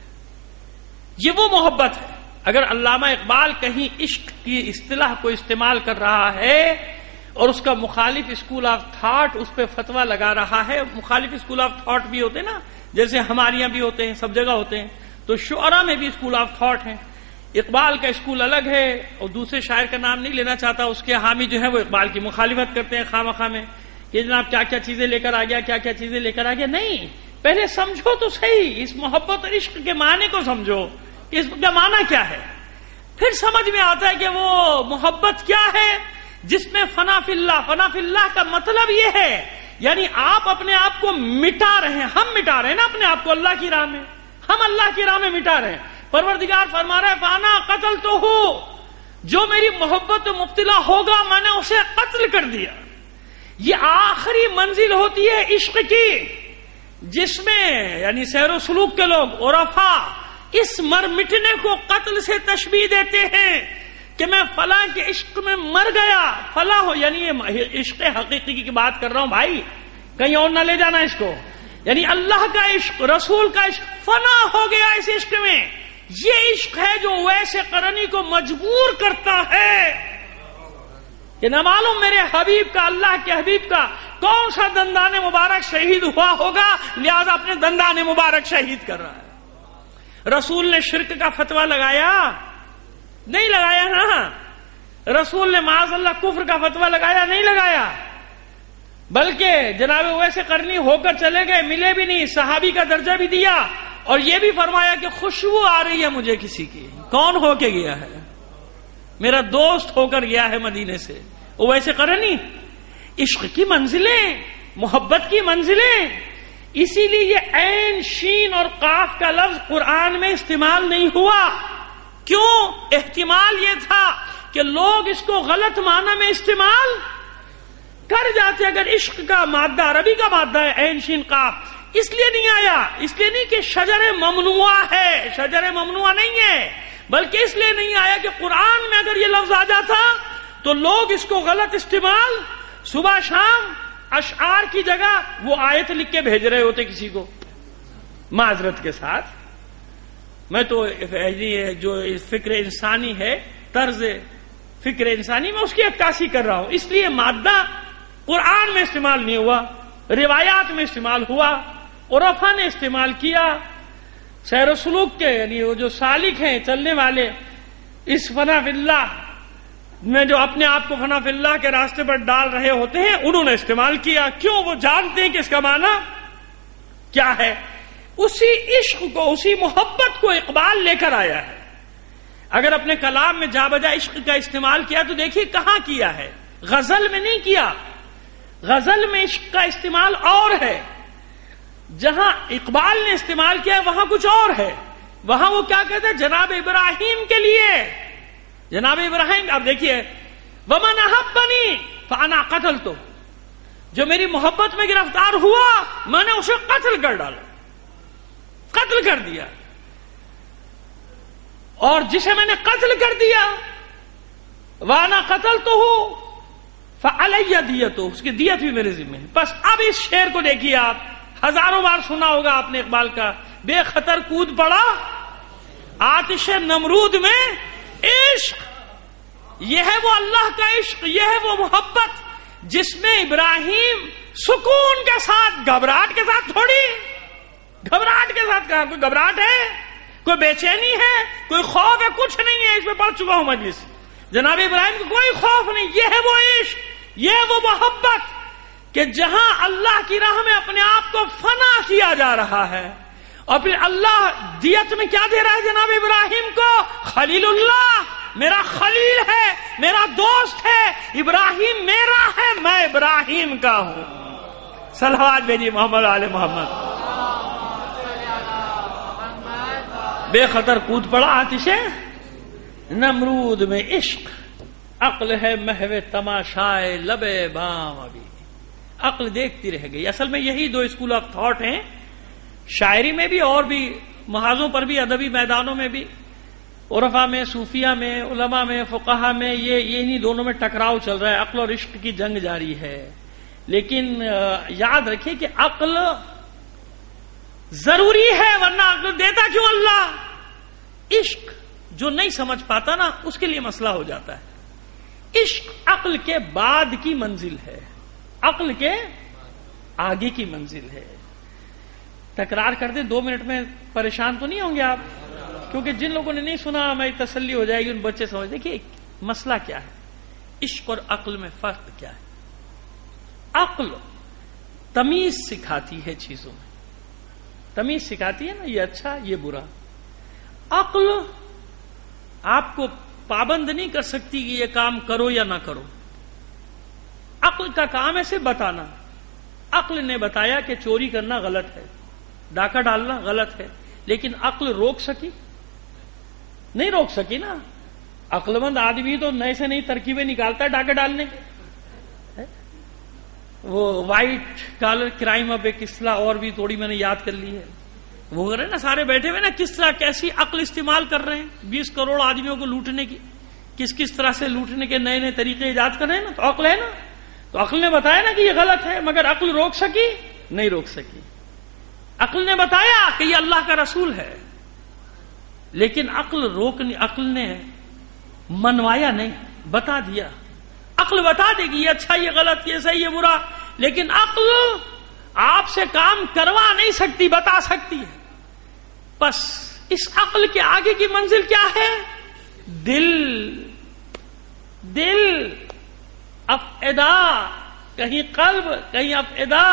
یہ وہ محبت ہے. اگر علامہ اقبال کہیں عشق کی اصطلاح کو استعمال کر رہا ہے اور اس کا مخالف اسکول آف تھاٹ اس پہ فتویٰ لگا رہا ہے، مخالف اسکول آف تھاٹ بھی ہوتے نا، جیسے ہمارے یہاں بھی ہوتے ہیں، سب جگہ ہوتے ہیں، تو شعراء میں بھی اسکول آف تھاٹ ہیں. اقبال کا اسکول الگ ہے، اور دوسرے شاعر کا نام نہیں لینا چاہتا، اس کے حامی جو ہے وہ اقبال کی مخالفت کرتے ہیں خواہ میں کہ جناب کیا کیا چیزیں لے کر آ گیا، کیا کیا چیزیں لے کر آ گیا. نہیں، پہلے سمجھو تو صحیح، اس محبت اور عشق کے معنی کو سمجھو کہ اس کا معنی کیا ہے. پھر سمجھ میں آتا ہے کہ وہ محبت کیا ہے جس میں فنا فی اللہ. فنا فی اللہ کا مطلب یہ ہے یعنی آپ اپنے آپ کو مٹا رہے ہیں، ہم مٹا رہے ہیں نا اپنے آپ کو اللہ کی راہ میں، ہم اللہ کی راہ میں مٹا رہے ہیں. پروردگار فرما رہا ہے فانا قتلتہ، جو میری محبت میں مبتلا ہوگا میں نے اسے قتل کر دیا. یہ آخری منزل ہوتی ہے عشق کی، جس میں یعنی سیر و سلوک کے لوگ عرفا اس مر مٹنے کو قتل سے تشبیہ دیتے ہیں کہ میں فلاں کے عشق میں مر گیا، فلاں ہو، یعنی یہ عشق حقیقی کی بات کر رہا ہوں بھائی، کہیں اور نہ لے جانا اس کو، یعنی اللہ کا عشق، رسول کا عشق، فنا ہو گیا اس عشق میں. یہ عشق ہے جو ویسے قرنی کو مجبور کرتا ہے کہ نہ معلوم میرے حبیب کا، اللہ کے حبیب کا کون سا دندان مبارک شہید ہوا ہوگا، لہذا اپنے دندان مبارک شہید کر رہا ہے. رسول نے شرک کا فتویٰ لگایا؟ نہیں لگایا نا. رسول نے معاذ اللہ کفر کا فتویٰ لگایا؟ نہیں لگایا. بلکہ جناب ویسے قرنی ہو کر چلے گئے، ملے بھی نہیں، صحابی کا درجہ بھی دیا، اور یہ بھی فرمایا کہ خوشبو آ رہی ہے مجھے کسی کی. کون ہو کے گیا ہے؟ میرا دوست ہو کر گیا ہے مدینے سے. وہ ویسے قرنی، عشق کی منزلیں، محبت کی منزلیں. اسی لیے یہ عین، شین اور قاف کا لفظ قرآن میں استعمال نہیں ہوا. کیوں؟ احتمال یہ تھا کہ لوگ اس کو غلط معنی میں استعمال کر جاتے. اگر عشق کا مادہ عربی کا مادہ ہے عین شین قاف، اس لیے نہیں آیا، اس لیے نہیں کہ شجر ممنوع ہے، شجر ممنوع نہیں ہے، بلکہ اس لیے نہیں آیا کہ قرآن میں اگر یہ لفظ آ جاتا تو لوگ اس کو غلط استعمال، صبح شام اشعار کی جگہ وہ آیت لکھ کے بھیج رہے ہوتے کسی کو. معذرت کے ساتھ میں تو جو فکر انسانی ہے، طرز فکر انسانی، میں اس کی عکاسی کر رہا ہوں. اس لیے مادہ قرآن میں استعمال نہیں ہوا، روایات میں استعمال ہوا، عرفا نے استعمال کیا. سیر و سلوک کے یعنی وہ جو سالک ہیں، چلنے والے، اس فنا فی اللہ میں جو اپنے آپ کو فنا فی اللہ کے راستے پر ڈال رہے ہوتے ہیں، انہوں نے استعمال کیا. کیوں؟ وہ جانتے ہیں کہ اس کا معنی کیا ہے. اسی عشق کو، اسی محبت کو اقبال لے کر آیا ہے. اگر اپنے کلام میں جا بجا عشق کا استعمال کیا تو دیکھیے کہاں کیا ہے. غزل میں نہیں کیا. غزل میں عشق کا استعمال اور ہے، جہاں اقبال نے استعمال کیا وہاں کچھ اور ہے. وہاں وہ کیا کہتے ہیں؟ جناب ابراہیم کے لیے. جناب ابراہیم، اب دیکھیے، وَمَنْ أَحَبَّنِي فَأَنَا قَتَلْتُهُ، جو میری محبت میں گرفتار ہوا میں نے اسے قتل کر ڈالا، قتل کر دیا. اور جسے میں نے قتل کر دیا، وَأَنَا قَتَلْتُهُ فَعَلَيَّ دِيَتُهُ، اس کی دیت بھی میرے ذمہ ہے. بس اب اس شعر کو دیکھیے، آپ ہزاروں بار سنا ہوگا آپ نے اقبال کا، بے خطر کود پڑا آتش نمرود میں عشق. یہ ہے وہ اللہ کا عشق، یہ ہے وہ محبت جس میں ابراہیم سکون کے ساتھ، گھبراہٹ کے ساتھ تھوڑی، گھبراہٹ کے ساتھ کہا. کوئی گھبراہٹ ہے؟ کوئی بے چینی ہے؟ کوئی خوف ہے؟ کچھ نہیں ہے. اس میں پڑھ چکا ہوں مجلس. جناب ابراہیم کو کوئی خوف نہیں. یہ ہے وہ عشق، یہ ہے وہ محبت کہ جہاں اللہ کی راہ میں اپنے آپ کو فنا کیا جا رہا ہے، اور پھر اللہ دیت میں کیا دے رہا ہے جناب ابراہیم کو؟ خلیل اللہ، میرا خلیل ہے، میرا دوست ہے. ابراہیم میرا ہے، میں ابراہیم کا ہوں. صلوات بھیجیے محمد آل محمد. بے خطر کود پڑا آتش نمرود میں عشق. عقل ہے محو تماشائے لبے بام ابھی، عقل دیکھتی رہ گئی. اصل میں یہی دو اسکول آف تھاٹ ہیں، شاعری میں بھی اور بھی محاذوں پر بھی، ادبی میدانوں میں بھی، عرفا میں، صوفیہ میں، علماء میں، فقہا میں. یہ انہی دونوں میں ٹکراؤ چل رہا ہے، عقل اور عشق کی جنگ جاری ہے. لیکن یاد رکھیے کہ عقل ضروری ہے، ورنہ عقل دیتا کیوں اللہ؟ عشق جو نہیں سمجھ پاتا نا، اس کے لیے مسئلہ ہو جاتا ہے. عشق عقل کے بعد کی منزل ہے، عقل کے آگے کی منزل ہے. تکرار کر دیں 2 منٹ میں، پریشان تو نہیں ہوں گے آپ؟ کیونکہ جن لوگوں نے نہیں سنا ہماری تسلی ہو جائے گی، ان بچے سمجھ. دیکھیے مسئلہ کیا ہے، عشق اور عقل میں فرق کیا ہے. عقل تمیز سکھاتی ہے چیزوں میں، تمیز سکھاتی ہے نا، یہ اچھا یہ برا. عقل آپ کو پابند نہیں کر سکتی کہ یہ کام کرو یا نہ کرو. عقل کا کام ہے صرف بتانا. عقل نے بتایا کہ چوری کرنا غلط ہے، ڈاکہ ڈالنا غلط ہے، لیکن عقل روک سکی؟ نہیں روک سکی نا. عقل مند آدمی تو نئے سے نئی ترکیبیں نکالتا ہے ڈاکہ ڈالنے کے. وہ وائٹ کالر کرائم اب ایک اصطلاح اور بھی تھوڑی میں نے یاد کر لی ہے. وہ رہے نا سارے بیٹھے ہوئے نا، کس طرح کیسی عقل استعمال کر رہے ہیں 20 کروڑ آدمیوں کو لوٹنے کی، کس طرح سے لوٹنے کے نئے نئے طریقے ایجاد کر رہے ہیں نا، تو عقل ہے نا، تو عقل نے بتایا نا کہ یہ غلط ہے، مگر عقل روک سکی نہیں روک سکی۔ عقل نے بتایا کہ یہ اللہ کا رسول ہے، لیکن عقل نے منوایا نہیں، بتا دیا۔ عقل بتا دے گی یہ اچھا یہ غلط یہ صحیح یہ برا، لیکن عقل آپ سے کام کروا نہیں سکتی، بتا سکتی ہے۔ بس اس عقل کے آگے کی منزل کیا ہے؟ دل افئدہ، کہیں قلب کہیں افئدہ،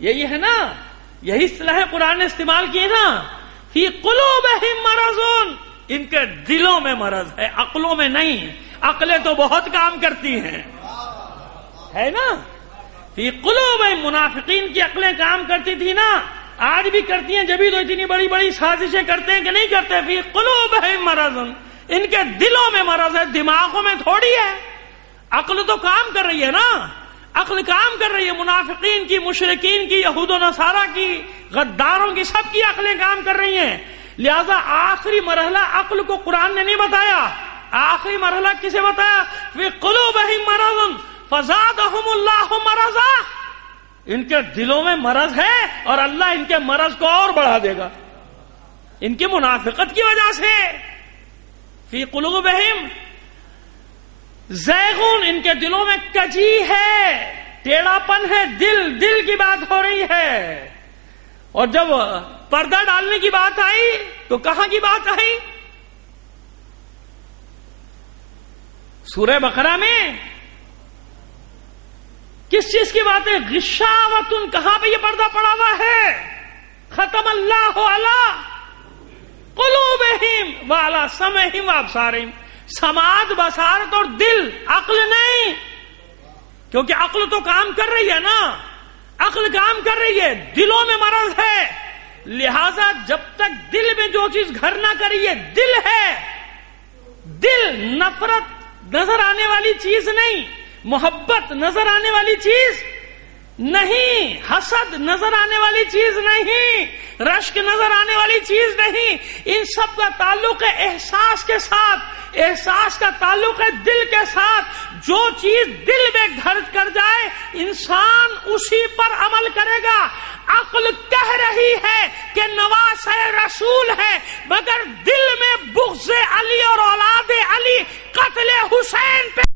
یہی ہے نا، یہی اصطلاح قرآن نے استعمال کی نا، فی قلوبہم مرض، ان کے دلوں میں مرض ہے، عقلوں میں نہیں۔ عقلیں تو بہت کام کرتی ہیں، ہے نا، فی قلوبہم، منافقین کی عقلیں کام کرتی تھی نا، آج بھی کرتی ہیں، جبھی تو اتنی بڑی بڑی سازشیں کرتے ہیں کہ نہیں کرتے۔ فی قلوبہم مرض، ان کے دلوں میں مرض ہے، دماغوں میں تھوڑی ہے۔ عقل تو کام کر رہی ہے نا، عقل کام کر رہی ہے، منافقین کی، مشرکین کی، یہود و نصارہ کی، غداروں کی، سب کی عقلیں کام کر رہی ہیں۔ لہذا آخری مرحلہ عقل کو قرآن نے نہیں بتایا، آخری مرحلہ کسے بتایا؟ فی قلوبہم مرض فزادہم اللہ مرضا، ان کے دلوں میں مرض ہے اور اللہ ان کے مرض کو اور بڑھا دے گا، ان کی منافقت کی وجہ سے۔ فی قلوبہم زیغون، ان کے دلوں میں کجی ہے، ٹیڑھا پن ہے، دل کی بات ہو رہی ہے۔ اور جب پردہ ڈالنے کی بات آئی تو کہاں کی بات آئی؟ سورہ بقرہ میں کس چیز کی بات ہے؟ غشاوتن، کہاں پہ یہ پردہ پڑا ہوا ہے؟ ختم اللہ علی قلوبہم وعلی سمعہم وابصارہم، سماعت، بصارت اور دل، عقل نہیں، کیونکہ عقل تو کام کر رہی ہے نا، عقل کام کر رہی ہے، دلوں میں مرض ہے۔ لہذا جب تک دل میں جو چیز گھر نہ کری ہے، دل ہے، دل نفرت نظر آنے والی چیز نہیں، محبت نظر آنے والی چیز نہیں، حسد نظر آنے والی چیز نہیں، رشک نظر آنے والی چیز نہیں، ان سب کا تعلق ہے احساس کے ساتھ، احساس کا تعلق ہے دل کے ساتھ۔ جو چیز دل میں گھر کر جائے انسان اسی پر عمل کرے گا۔ عقل کہہ رہی ہے کہ نواسہ رسول ہے، مگر دل میں بغض علی اور اولاد علی، قتل حسین پہ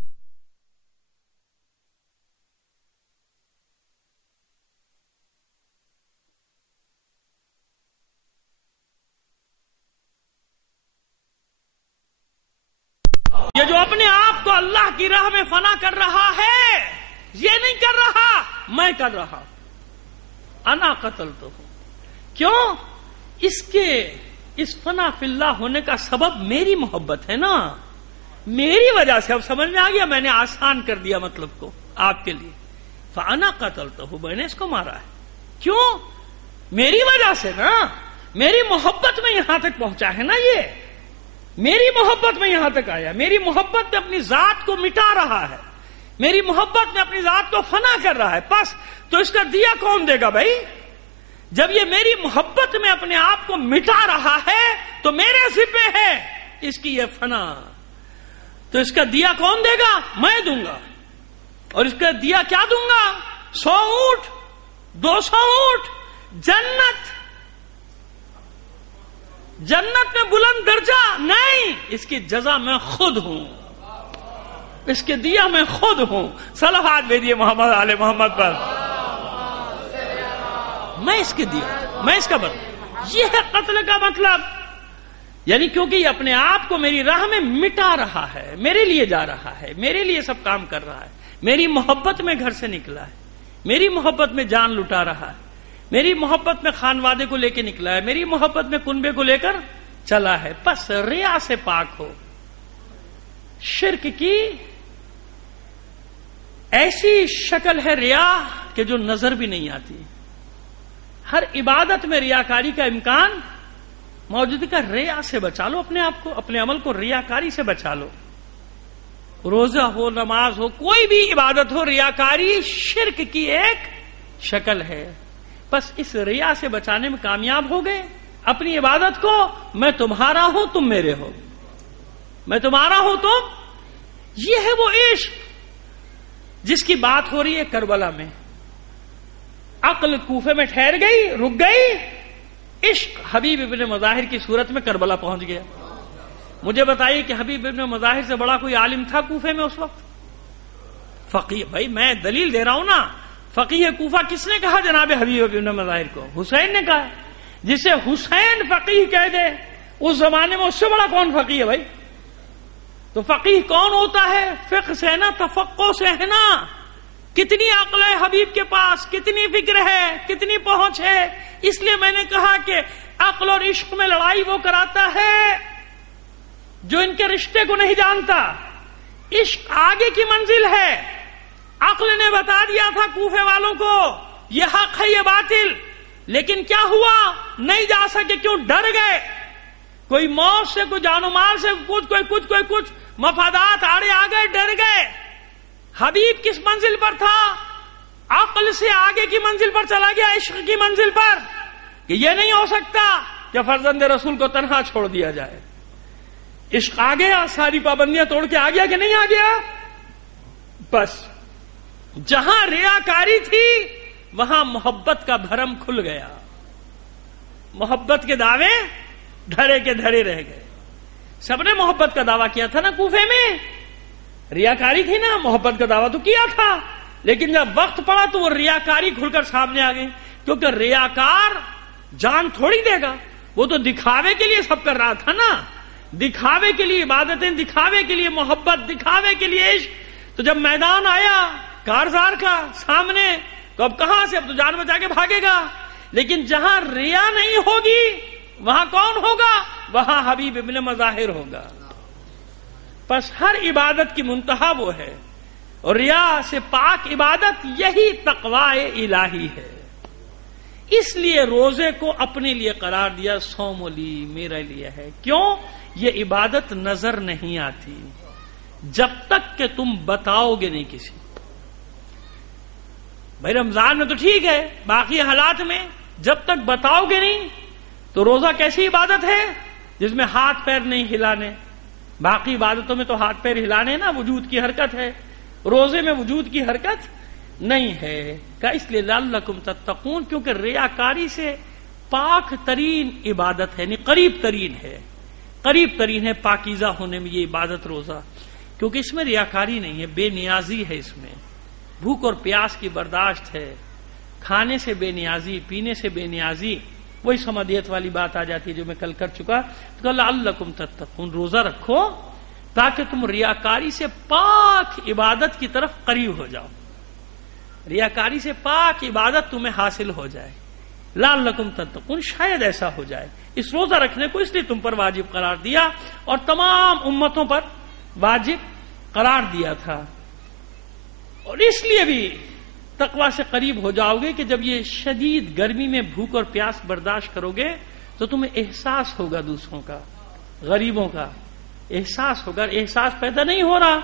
یہ جو اپنے آپ کو اللہ کی راہ میں فنا کر رہا ہے، یہ نہیں کر رہا، میں کر رہا ہوں، انا قتلتہ ہوں۔ کیوں؟ اس فنا فی اللہ ہونے کا سبب میری محبت ہے نا، میری وجہ سے۔ اب سمجھ میں آ گیا، میں نے آسان کر دیا مطلب کو آپ کے لیے۔ فانا قتلتہ ہوں، میں نے اس کو مارا ہے، کیوں؟ میری وجہ سے نا، میری محبت میں یہاں تک پہنچا ہے نا، یہ میری محبت میں یہاں تک آیا، میری محبت میں اپنی ذات کو مٹا رہا ہے، میری محبت میں اپنی ذات کو فنا کر رہا ہے۔ بس تو اس کا دیا کون دے گا بھائی؟ جب یہ میری محبت میں اپنے آپ کو مٹا رہا ہے تو میرے ذمہ ہے اس کی یہ فنا، تو اس کا دیا کون دے گا؟ میں دوں گا۔ اور اس کا دیا کیا دوں گا؟ 100 اونٹ، 200 اونٹ، جنت میں بلند درجہ نہیں، اس کی جزا میں خود ہوں، اس کے دیا میں خود ہوں۔ صلوات بھیجیے محمد آل محمد پر۔ میں اس کے دیا، میں اس کا بدلہ، یہ ہے قتل کا مطلب۔ یعنی کیونکہ یہ اپنے آپ کو میری راہ میں مٹا رہا ہے، میرے لیے جا رہا ہے، میرے لیے سب کام کر رہا ہے، میری محبت میں گھر سے نکلا ہے، میری محبت میں جان لٹا رہا ہے، میری محبت میں خانوادے کو لے کے نکلا ہے، میری محبت میں کنبے کو لے کر چلا ہے۔ بس ریا سے پاک ہو۔ شرک کی ایسی شکل ہے ریا کہ جو نظر بھی نہیں آتی۔ ہر عبادت میں ریاکاری کا امکان موجود ہے۔ ریا سے بچا لو اپنے آپ کو، اپنے عمل کو ریاکاری سے بچا لو۔ روزہ ہو، نماز ہو، کوئی بھی عبادت ہو، ریاکاری شرک کی ایک شکل ہے۔ بس اس ریا سے بچانے میں کامیاب ہو گئے. اپنی عبادت کو میں تمہارا ہوں تم میرے ہو، میں تمہارا ہوں تم. یہ ہے وہ عشق جس کی بات ہو رہی ہے کربلا میں. عقل کوفے میں ٹھہر گئی، رک گئی، عشق حبیب ابن مظاہر کی صورت میں کربلا پہنچ گیا. مجھے بتائیے کہ حبیب ابن مظاہر سے بڑا کوئی عالم تھا کوفے میں اس وقت؟ فقیہ. بھائی میں دلیل دے رہا ہوں نا. فقیہ کوفہ کس نے کہا جناب حبیب ابن مظاہر کو؟ حسین نے کہا. جسے حسین فقیہ کہہ دے اس زمانے میں اس سے بڑا کون فقیہ ہے بھائی؟ تو فقیہ کون ہوتا ہے؟ فقہ سے نا، تفقہ سے ہے نا. کتنی عقل ہے حبیب کے پاس، کتنی فکر ہے، کتنی پہنچ ہے. اس لیے میں نے کہا کہ عقل اور عشق میں لڑائی وہ کراتا ہے جو ان کے رشتے کو نہیں جانتا. عشق آگے کی منزل ہے. عقل نے بتا دیا تھا کوفے والوں کو یہ حق ہے یہ باطل، لیکن کیا ہوا؟ نہیں جا سکے. کیوں؟ ڈر گئے. کوئی موت سے، کوئی جان و مال سے، کوئی کچھ مفادات آڑے آ گئے، ڈر گئے. حبیب کس منزل پر تھا؟ عقل سے آگے کی منزل پر چلا گیا، عشق کی منزل پر، کہ یہ نہیں ہو سکتا کہ فرزند رسول کو تنہا چھوڑ دیا جائے. عشق آ گیا، ساری پابندیاں توڑ کے آ گیا کہ نہیں آ گیا؟ بس جہاں ریاکاری تھی وہاں محبت کا بھرم کھل گیا. محبت کے دعوے دھڑے کے دھڑے رہ گئے. سب نے محبت کا دعویٰ کیا تھا نا کوفے میں. ریاکاری تھی نا، محبت کا دعویٰ تو کیا تھا، لیکن جب وقت پڑا تو وہ ریاکاری کھل کر سامنے آ گئی. کیونکہ ریاکار جان تھوڑی دے گا، وہ تو دکھاوے کے لیے سب کر رہا تھا نا. دکھاوے کے لیے عبادتیں، دکھاوے کے لیے محبت، دکھاوے کے لیے عشق. تو جب میدان آیا کارزار کا سامنے تو اب کہاں سے؟ اب تو جان بچا کے بھاگے گا. لیکن جہاں ریا نہیں ہوگی وہاں کون ہوگا؟ وہاں حبیب ابن مظاہر ہوگا. پس ہر عبادت کی منتہا وہ ہے، اور ریا سے پاک عبادت یہی تقوی الہی ہے. اس لیے روزے کو اپنے لیے قرار دیا، صوم لی، میرے لیے ہے. کیوں؟ یہ عبادت نظر نہیں آتی جب تک کہ تم بتاؤ گے نہیں کسی. بھائی رمضان میں تو ٹھیک ہے، باقی حالات میں جب تک بتاؤ گے نہیں تو روزہ کیسی عبادت ہے جس میں ہاتھ پیر نہیں ہلانے؟ باقی عبادتوں میں تو ہاتھ پیر ہلانے نا وجود کی حرکت ہے، روزے میں وجود کی حرکت نہیں ہے. کہ اس لیے لعلکم تتقون، کیونکہ ریاکاری سے پاک ترین عبادت ہے، یعنی قریب ترین ہے، قریب ترین ہے پاکیزہ ہونے میں یہ عبادت روزہ. کیونکہ اس میں ریاکاری نہیں ہے، بے نیازی ہے. اس میں بھوک اور پیاس کی برداشت ہے، کھانے سے بے نیازی، پینے سے بے نیازی. وہی سمدیت والی بات آ جاتی ہے جو میں کل کر چکا. تو لعلکم تتقون، روزہ رکھو تاکہ تم ریاکاری سے پاک عبادت کی طرف قریب ہو جاؤ، ریاکاری سے پاک عبادت تمہیں حاصل ہو جائے. لعلکم تتقون، شاید ایسا ہو جائے. اس روزہ رکھنے کو اس لیے تم پر واجب قرار دیا اور تمام امتوں پر واجب قرار دیا تھا. اور اس لیے بھی تقوی سے قریب ہو جاؤ گے کہ جب یہ شدید گرمی میں بھوک اور پیاس برداشت کرو گے تو تمہیں احساس ہوگا، دوسروں کا، غریبوں کا احساس ہوگا. احساس پیدا نہیں ہو رہا،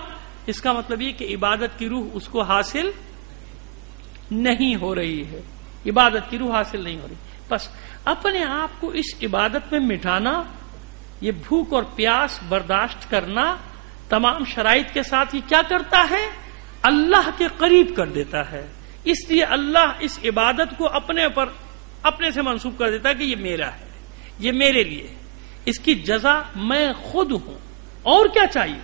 اس کا مطلب یہ کہ عبادت کی روح اس کو حاصل نہیں ہو رہی ہے، عبادت کی روح حاصل نہیں ہو رہی. بس اپنے آپ کو اس عبادت میں مٹانا، یہ بھوک اور پیاس برداشت کرنا تمام شرائط کے ساتھ، یہ کیا کرتا ہے؟ اللہ کے قریب کر دیتا ہے. اس لیے اللہ اس عبادت کو اپنے سے منسوب کر دیتا ہے کہ یہ میرا ہے، یہ میرے لیے، اس کی جزا میں خود ہوں. اور کیا چاہیے؟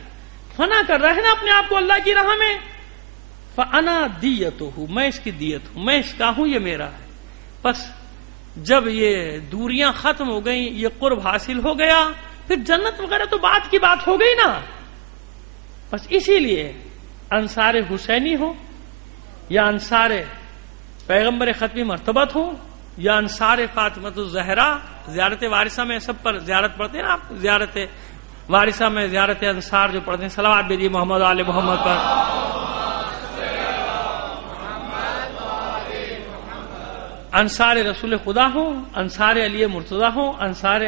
فنا کر رہا ہے نا اپنے آپ کو اللہ کی راہ میں. فانا دیتہ، میں اس کی دیت ہوں، میں اس کا ہوں، یہ میرا ہے. بس جب یہ دوریاں ختم ہو گئیں، یہ قرب حاصل ہو گیا، پھر جنت وغیرہ تو بات کی بات ہو گئی نا. بس اسی لیے انصار حسینی ہو یا انصار پیغمبر ختمی مرتبت ہو یا انصار فاطمۃ الزہرا، زیارت وارثہ میں سب پر زیارت پڑھتے ہیں نا آپ، زیارت وارثہ میں زیارت انصار جو پڑھتے ہیں، صلوات بھیجیے محمد آل محمد پر. انصار رسول خدا ہوں، انصار علی مرتضیٰ ہوں، انصار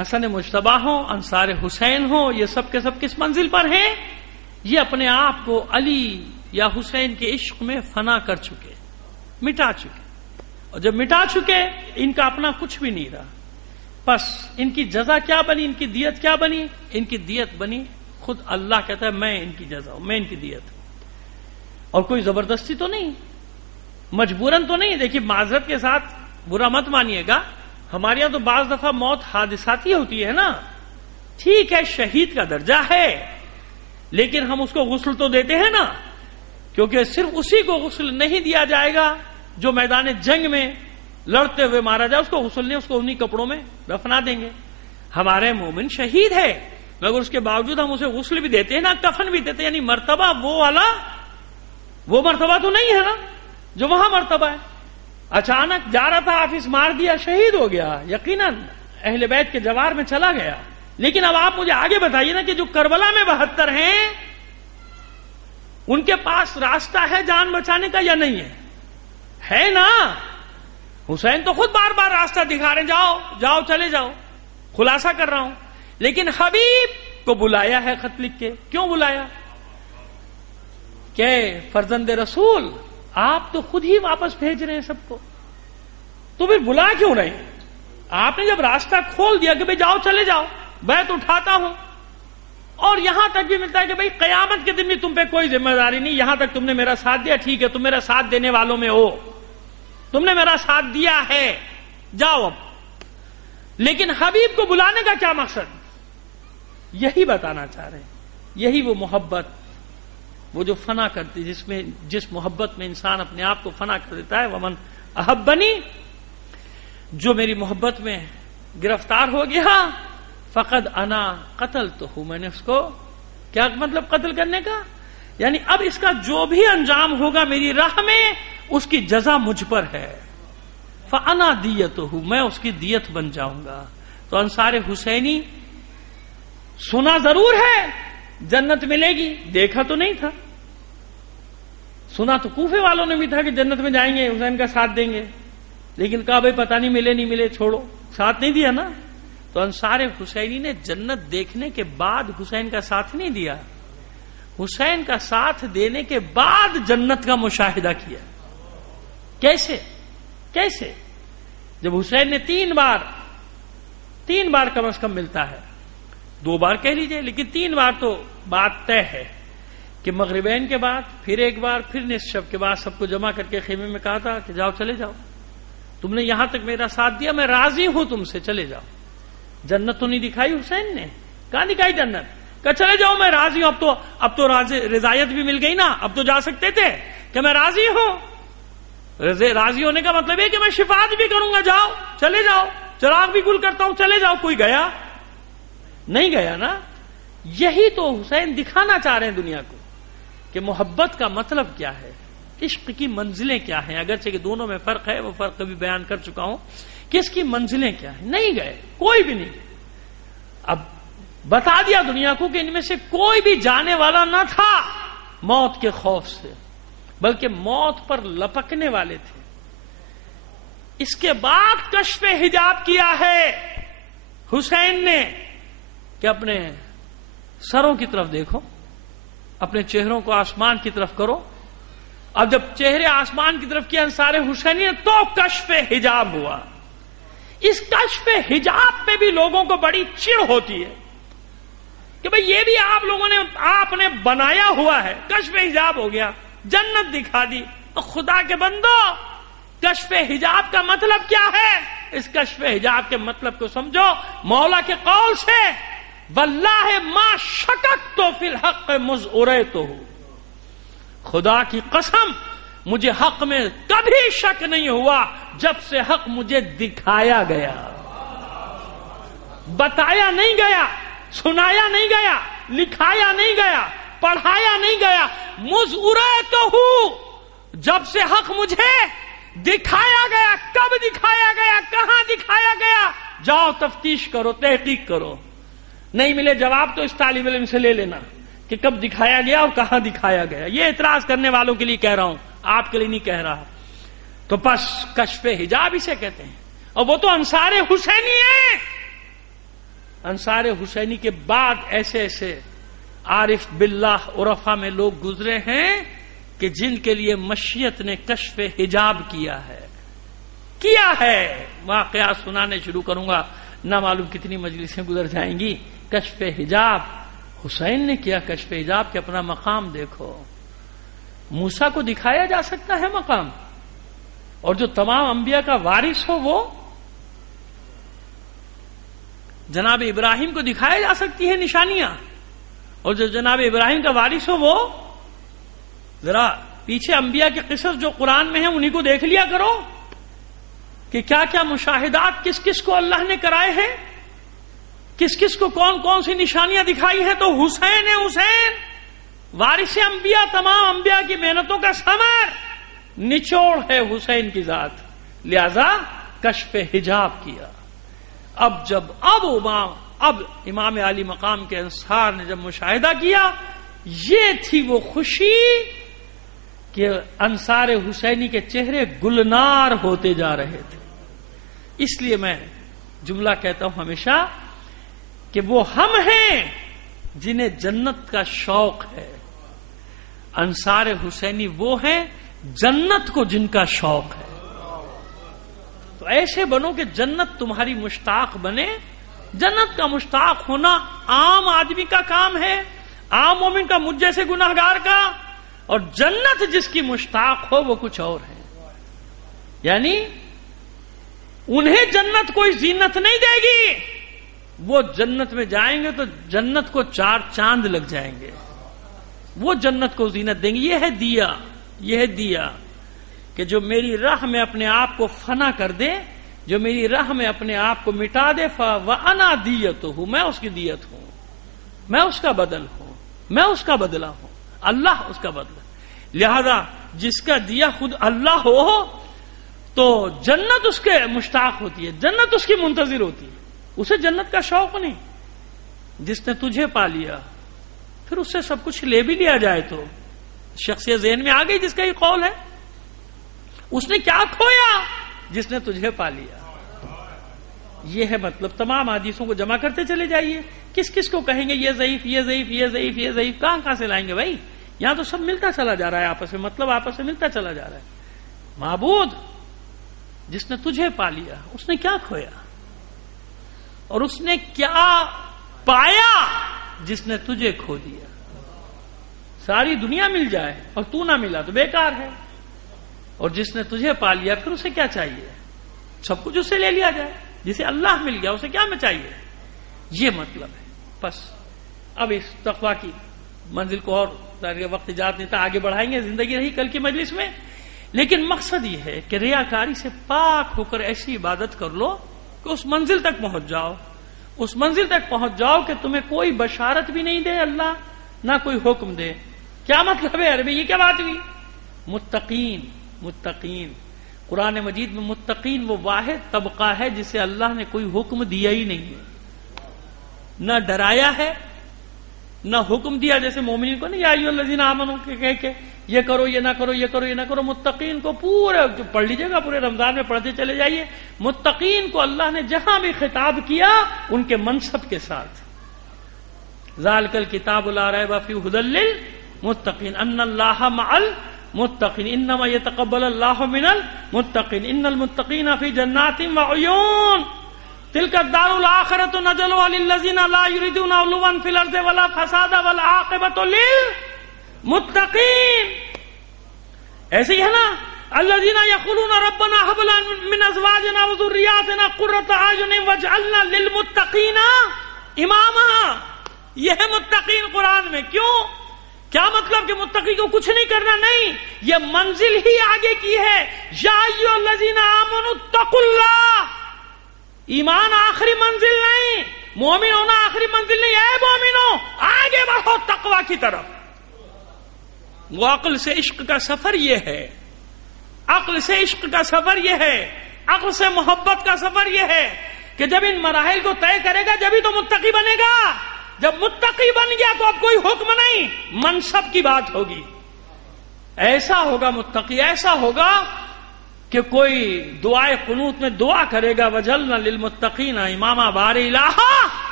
حسن مجتبی ہوں، انصار حسین ہوں، یہ سب کے سب کس منزل پر ہیں؟ یہ اپنے آپ کو علی یا حسین کے عشق میں فنا کر چکے، مٹا چکے. اور جب مٹا چکے ان کا اپنا کچھ بھی نہیں رہا. بس ان کی جزا کیا بنی, ان کی دیت کیا بنی؟ ان کی دیت بنی خود اللہ کہتا ہے میں ان کی جزا ہوں, میں ان کی دیت ہوں. اور کوئی زبردستی تو نہیں, مجبوراً تو نہیں. دیکھیے معذرت کے ساتھ برا مت مانیے گا, ہمارے یہاں تو بعض دفعہ موت حادثاتی ہوتی ہے نا. ٹھیک ہے شہید کا درجہ ہے, لیکن ہم اس کو غسل تو دیتے ہیں نا, کیونکہ صرف اسی کو غسل نہیں دیا جائے گا جو میدان جنگ میں لڑتے ہوئے مارا جائے, اس کو غسل نہیں, اس کو انہی کپڑوں میں دفنا دیں گے. ہمارے مومن شہید ہے مگر اس کے باوجود ہم اسے غسل بھی دیتے ہیں نا, کفن بھی دیتے ہیں. یعنی مرتبہ وہ مرتبہ تو نہیں ہے نا جو وہاں مرتبہ ہے. اچانک جا رہا تھا آفس, مار دیا, شہید ہو گیا, یقیناً اہل بیت کے جوار میں چلا گیا. لیکن اب آپ مجھے آگے بتائیے نا کہ جو کربلا میں 72 ہیں ان کے پاس راستہ ہے جان بچانے کا یا نہیں ہے نا. حسین تو خود بار بار راستہ دکھا رہے, جاؤ جاؤ چلے جاؤ. خلاصہ کر رہا ہوں, لیکن حبیب کو بلایا ہے خط لکھ کے. کیوں بلایا؟ کہ فرزند رسول آپ تو خود ہی واپس بھیج رہے ہیں سب کو, تو پھر بلا کیوں رہے ہیں؟ آپ نے جب راستہ کھول دیا کہ بھئی جاؤ چلے جاؤ, بیعت اٹھاتا ہوں. اور یہاں تک بھی ملتا ہے کہ بھئی قیامت کے دن بھی تم پہ کوئی ذمہ داری نہیں, یہاں تک تم نے میرا ساتھ دیا, ٹھیک ہے تم میرا ساتھ دینے والوں میں ہو, تم نے میرا ساتھ دیا ہے, جاؤ اب. لیکن حبیب کو بلانے کا کیا مقصد؟ یہی بتانا چاہ رہے ہیں. یہی وہ محبت, وہ جو فنا کرتی, جس محبت میں انسان اپنے آپ کو فنا کر دیتا ہے. ومن احبنی, جو میری محبت میں گرفتار ہو گیا, فقد انا قتلتہ, میں نے اس کو, کیا مطلب قتل کرنے کا؟ یعنی اب اس کا جو بھی انجام ہوگا میری راہ میں اس کی جزا مجھ پر ہے. فانا دیتہ, میں اس کی دیت بن جاؤں گا. تو انصار حسینی سنا ضرور ہے جنت ملے گی, دیکھا تو نہیں تھا. سنا تو کوفے والوں نے بھی تھا کہ جنت میں جائیں گے, حسین کا ساتھ دیں گے, لیکن کہا بھائی پتہ نہیں ملے نہیں ملے, چھوڑو, ساتھ نہیں دیا نا. تو انصار حسینی نے جنت دیکھنے کے بعد حسین کا ساتھ نہیں دیا, حسین کا ساتھ دینے کے بعد جنت کا مشاہدہ کیا. کیسے؟ جب حسین نے 3 بار کم از کم ملتا ہے, 2 بار کہہ لیجئے, لیکن 3 بار تو بات طے ہے کہ مغربین کے بعد, پھر ایک بار, پھر نصف شب کے بعد سب کو جمع کر کے خیمے میں کہا تھا کہ جاؤ چلے جاؤ, تم نے یہاں تک میرا ساتھ دیا, میں راضی ہوں تم سے, چلے جاؤ. جنت تو نہیں دکھائی حسین نے, کہاں دکھائی جنت؟ کہ چلے جاؤ میں راضی ہوں, اب تو رضایت بھی مل گئی نا, اب تو جا سکتے تھے کہ میں راضی ہوں. راضی ہونے کا مطلب ہے کہ میں شفاعت بھی کروں گا, جاؤ چلے جاؤ, چراغ بھی گل کرتا ہوں, چلے جاؤ. کوئی گیا نہیں گیا نا. یہی تو حسین دکھانا چاہ رہے ہیں دنیا کو کہ محبت کا مطلب کیا ہے, عشق کی منزلیں کیا ہیں. اگرچہ کہ دونوں میں فرق ہے, وہ فرق بھی بیان کر چکا ہوں کہ اس کی منزلیں کیا ہیں. نہیں گئے, کوئی بھی نہیں گئے. اب بتا دیا دنیا کو کہ ان میں سے کوئی بھی جانے والا نہ تھا موت کے خوف سے, بلکہ موت پر لپکنے والے تھے. اس کے بعد کشف حجاب کیا ہے حسین نے کہ اپنے سروں کی طرف دیکھو, اپنے چہروں کو آسمان کی طرف کرو. اب جب چہرے آسمان کی طرف کیا انصار حسینی نے, تو کشف حجاب ہوا. اس کشف حجاب پہ بھی لوگوں کو بڑی چڑ ہوتی ہے کہ بھئی یہ بھی آپ نے بنایا ہوا ہے. کشف حجاب ہو گیا, جنت دکھا دی. تو خدا کے بندو, کشف حجاب کا مطلب کیا ہے؟ اس کشف حجاب کے مطلب کو سمجھو مولا کے قول سے, واللہ ما شککت فی الحق مذ اریتہ, خدا کی قسم مجھے حق میں کبھی شک نہیں ہوا جب سے حق مجھے دکھایا گیا. بتایا نہیں گیا, سنایا نہیں گیا, لکھایا نہیں گیا, پڑھایا نہیں گیا. مذ اریتہ, جب سے حق مجھے دکھایا گیا. کب دکھایا گیا, کہاں دکھایا گیا؟ جاؤ تفتیش کرو, تحقیق کرو. نہیں ملے جواب تو اس طالب علم سے لے لینا کہ کب دکھایا گیا اور کہاں دکھایا گیا. یہ اعتراض کرنے والوں کے لیے کہہ رہا ہوں, آپ کے لیے نہیں کہہ رہا. تو بس کشف حجاب اسے کہتے ہیں. اور وہ تو انصار حسینی ہیں. انصار حسینی کے بعد ایسے ایسے عارف باللہ عرفا میں لوگ گزرے ہیں کہ جن کے لیے مشیت نے کشف حجاب کیا ہے. کیا ہے. واقعات سنانے شروع کروں گا نہ معلوم کتنی مجلسیں گزر جائیں گی. کشف حجاب حسین نے کیا. کشف حجاب کے اپنا مقام دیکھو. موسیٰ کو دکھایا جا سکتا ہے مقام, اور جو تمام انبیاء کا وارث ہو وہ جناب ابراہیم کو دکھایا جا سکتی ہے نشانیاں, اور جو جناب ابراہیم کا وارث ہو وہ ذرا پیچھے انبیاء کے قصص جو قرآن میں ہیں انہی کو دیکھ لیا کرو کہ کیا کیا مشاہدات کس کس کو اللہ نے کرائے ہیں, کس کس کو کون کون سی نشانیاں دکھائی ہیں. تو حسین وارث انبیاء, تمام انبیاء کی محنتوں کا ثمر, نچوڑ ہے حسین کی ذات, لہذا کشف حجاب کیا. اب امام علی مقام کے انصار نے جب مشاہدہ کیا, یہ تھی وہ خوشی کہ انصار حسینی کے چہرے گلنار ہوتے جا رہے تھے. اس لیے میں جملہ کہتا ہوں ہمیشہ کہ وہ ہم ہیں جنہیں جنت کا شوق ہے. انصار حسینی وہ ہیں جنت کو جن کا شوق ہے. تو ایسے بنو کہ جنت تمہاری مشتاق بنے. جنت کا مشتاق ہونا عام آدمی کا کام ہے, عام مومن کا, مجھ جیسے گناہگار کا. اور جنت جس کی مشتاق ہو وہ کچھ اور ہے. یعنی انہیں جنت کوئی زینت نہیں دے گی, وہ جنت میں جائیں گے تو جنت کو 4 چاند لگ جائیں گے, وہ جنت کو زینت دیں گے. یہ ہے دیا کہ جو میری راہ میں اپنے آپ کو فنا کر دے, جو میری راہ میں اپنے آپ کو مٹا دے, وَأَنَا دِيَتُهُ, میں اس کی دیت ہوں, میں اس کا بدل ہوں, میں اس کا بدلہ ہوں, اللہ اس کا بدلہ. لہذا جس کا دیا خود اللہ ہو تو جنت اس کے مشتاق ہوتی ہے, جنت اس کی منتظر ہوتی ہے. اسے جنت کا شوق نہیں. جس نے تجھے پا لیا پھر اس سے سب کچھ لے بھی لیا جائے تو شخصیت ذہن میں آ گئی جس کا یہ قول ہے. اس نے کیا کھویا جس نے تجھے پا لیا. یہ ہے مطلب. تمام حدیثوں کو جمع کرتے چلے جائیے. کس کس کو کہیں گے یہ ضعیف, یہ ضعیف, یہ ضعیف, یہ ضعیف, کہاں سے لائیں گے بھائی. یہاں تو سب ملتا چلا جا رہا ہے آپس میں, مطلب آپس میں ملتا چلا جا رہا ہے. معبود جس نے تجھے پا لیا اس نے کیا کھویا, اور اس نے کیا پایا جس نے تجھے کھو دیا. ساری دنیا مل جائے اور تو نہ ملا تو بیکار ہے, اور جس نے تجھے پا لیا پھر اسے کیا چاہیے, سب کچھ اسے لے لیا جائے. جسے اللہ مل گیا اسے کیا میں چاہیے. یہ مطلب ہے. بس اب اس تقویٰ کی منزل کو اور وقت جات نہیں تھا, آگے بڑھائیں گے, زندگی رہی کل کی مجلس میں. لیکن مقصد یہ ہے کہ ریاکاری سے پاک ہو کر ایسی عبادت کر لو کہ اس منزل تک پہنچ جاؤ. اس منزل تک پہنچ جاؤ کہ تمہیں کوئی بشارت بھی نہیں دے اللہ, نہ کوئی حکم دے. کیا مطلب ہے عربی, یہ کیا بات ہوئی. متقین قرآن مجید میں متقین وہ واحد طبقہ ہے جسے اللہ نے کوئی حکم دیا ہی نہیں ہے, نہ ڈرایا ہے نہ حکم دیا. جیسے مومنین کو نا یا ایھا الذین آمنوا کہہ کے یہ کرو یہ نہ کرو, یہ کرو یہ نہ کرو. متقین کو پورے پڑھ لیجیے گا, پورے رمضان میں پڑھتے چلے جائیے. متقین کو اللہ نے جہاں بھی خطاب کیا ان کے منصب کے ساتھ, ذالک الکتاب لا ریب فیہ ھدی للمتقین ان اللہ مع المتقین انما یتقبل اللہ من المتقین ان المتقین فی جنات وعیون تلک الدار الآخرۃ نجعلها للذین لا یریدون علوا فی الارض ولا فسادا والعاقبۃ للمتقین. ایسے ہی ہے نا, الذین یقولون ربنا هب لنا من ازواجنا وذریاتنا قرۃ اعین واجعلنا للمتقین اماما. یہ ہے متقین قرآن میں. کیوں, کیا مطلب کہ متقی کو کچھ نہیں کرنا؟ نہیں, یہ منزل ہی آگے کی ہے. یا ایھا الذین آمنوا اتقوا اللہ. ایمان آخری منزل نہیں, مومن ہونا آخری منزل نہیں. اے مومنو آگے بڑھو تقوی کی طرف. وہ عقل سے عشق کا سفر یہ ہے, عقل سے عشق کا سفر یہ ہے, عقل سے محبت کا سفر یہ ہے کہ جب ان مراحل کو طے کرے گا جبھی تو متقی بنے گا. جب متقی بن گیا تو اب کوئی حکم نہیں, منصب کی بات ہوگی. ایسا ہوگا متقی, ایسا ہوگا کہ کوئی دعائے قنوت میں دعا کرے گا وجعلنا للمتقین اماما. بار الہ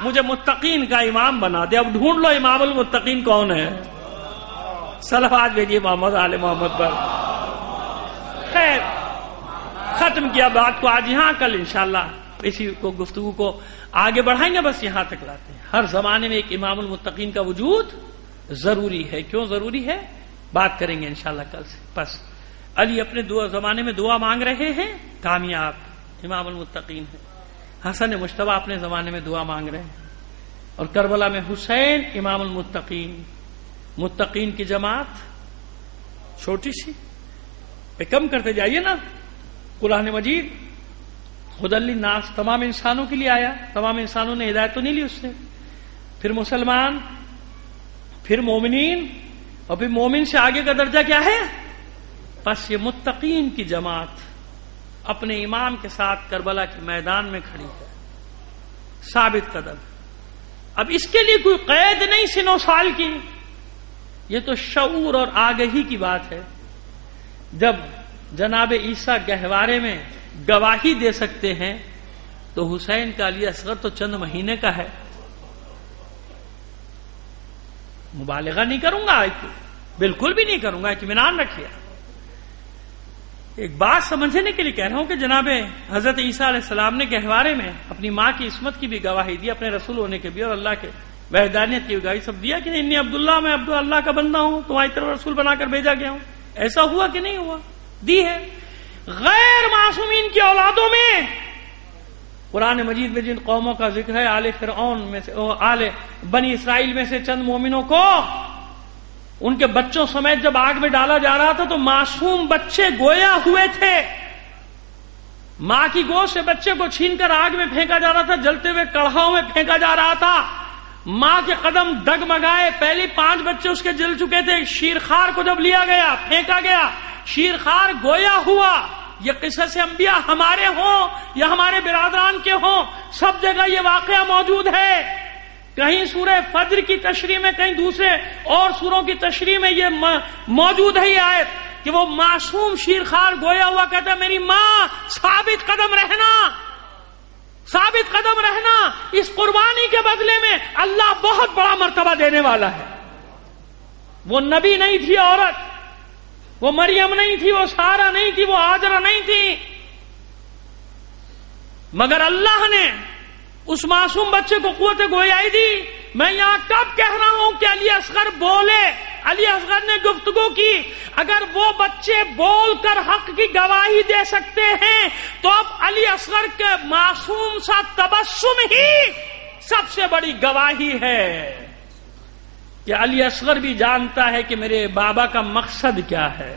مجھے متقین کا امام بنا دے. اب ڈھونڈ لو امام المتقین کون ہے. صلوات بھیجیے محمد آل محمد پر. خیر ختم کیا بات کو آج یہاں، کل انشاءاللہ اسی کو گفتگو کو آگے بڑھائیں گے، بس یہاں تک لاتے ہیں۔ ہر زمانے میں ایک امام المتقین کا وجود ضروری ہے۔ کیوں ضروری ہے بات کریں گے انشاءاللہ کل سے۔ بس علی اپنے زمانے میں دعا مانگ رہے ہیں، کامیاب امام المتقین ہے۔ حسن مجتبی اپنے زمانے میں دعا مانگ رہے ہیں، اور کربلا میں حسین امام المتقین، متقین کی جماعت چھوٹی سی، کم کرتے جائیے نا۔ قرآن مجید ہدی للناس تمام انسانوں کے لیے آیا، تمام انسانوں نے ہدایت تو نہیں لی اس سے، پھر مسلمان، پھر مومنین، اور پھر مومن سے آگے کا درجہ کیا ہے؟ بس یہ متقین کی جماعت اپنے امام کے ساتھ کربلا کے میدان میں کھڑی ہے، ثابت قدم۔ اب اس کے لیے کوئی قید نہیں سن و سال کی، یہ تو شعور اور آگہی کی بات ہے۔ جب جناب عیسیٰ گہوارے میں گواہی دے سکتے ہیں تو حسین کا علی اصغر تو چند مہینے کا ہے۔ مبالغہ نہیں کروں گا، بالکل بھی نہیں کروں گا، اطمینان رکھیے۔ ایک بات سمجھنے کے لیے کہہ رہا ہوں کہ جناب حضرت عیسیٰ علیہ السلام نے گہوارے میں اپنی ماں کی عصمت کی بھی گواہی دی، اپنے رسول ہونے کے بھی، اور اللہ کے وحدانیت کی گواہی سب دیا کہ انی عبداللہ، میں عبد اللہ کا بندہ ہوں، تمہاری طرف رسول بنا کر بھیجا گیا ہوں۔ ایسا ہوا کہ نہیں ہوا؟ دی ہے۔ غیر معصومین کی اولادوں میں قرآن مجید میں جن قوموں کا ذکر ہے، آل فرعون میں سے، آل بنی اسرائیل میں سے چند مومنوں کو ان کے بچوں سمیت جب آگ میں ڈالا جا رہا تھا تو معصوم بچے گویا ہوئے تھے۔ ماں کی گود سے بچے کو چھین کر آگ میں پھینکا جا رہا تھا، جلتے ہوئے کڑھاؤں میں پھینکا جا رہا تھا۔ ماں کے قدم ڈگمگائے، پہلی 5 بچے اس کے جل چکے تھے۔ شیرخوار کو جب لیا گیا، پھینکا گیا، شیرخوار گویا ہوا۔ یہ قصص انبیاء ہمارے ہوں یا ہمارے برادران کے ہوں، سب جگہ یہ واقعہ موجود ہے۔ کہیں سورہ فجر کی تشریح میں، کہیں دوسرے اور سوروں کی تشریح میں یہ موجود ہے یہ آیت کہ وہ معصوم شیرخوار گویا ہوا کہتا ہے میری ماں ثابت قدم رہنا، ثابت قدم رہنا، اس قربانی کے بدلے میں اللہ بہت بڑا مرتبہ دینے والا ہے۔ وہ نبی نہیں تھی عورت، وہ مریم نہیں تھی، وہ سارہ نہیں تھی، وہ ہاجرہ نہیں تھی، مگر اللہ نے اس معصوم بچے کو قوت گویائی دی۔ میں یہاں کب کہہ رہا ہوں کہ علی اصغر بولے، علی اصغر نے گفتگو کی۔ اگر وہ بچے بول کر حق کی گواہی دے سکتے ہیں تو اب علی اصغر کے معصوم سا تبسم ہی سب سے بڑی گواہی ہے کہ علی اصغر بھی جانتا ہے کہ میرے بابا کا مقصد کیا ہے۔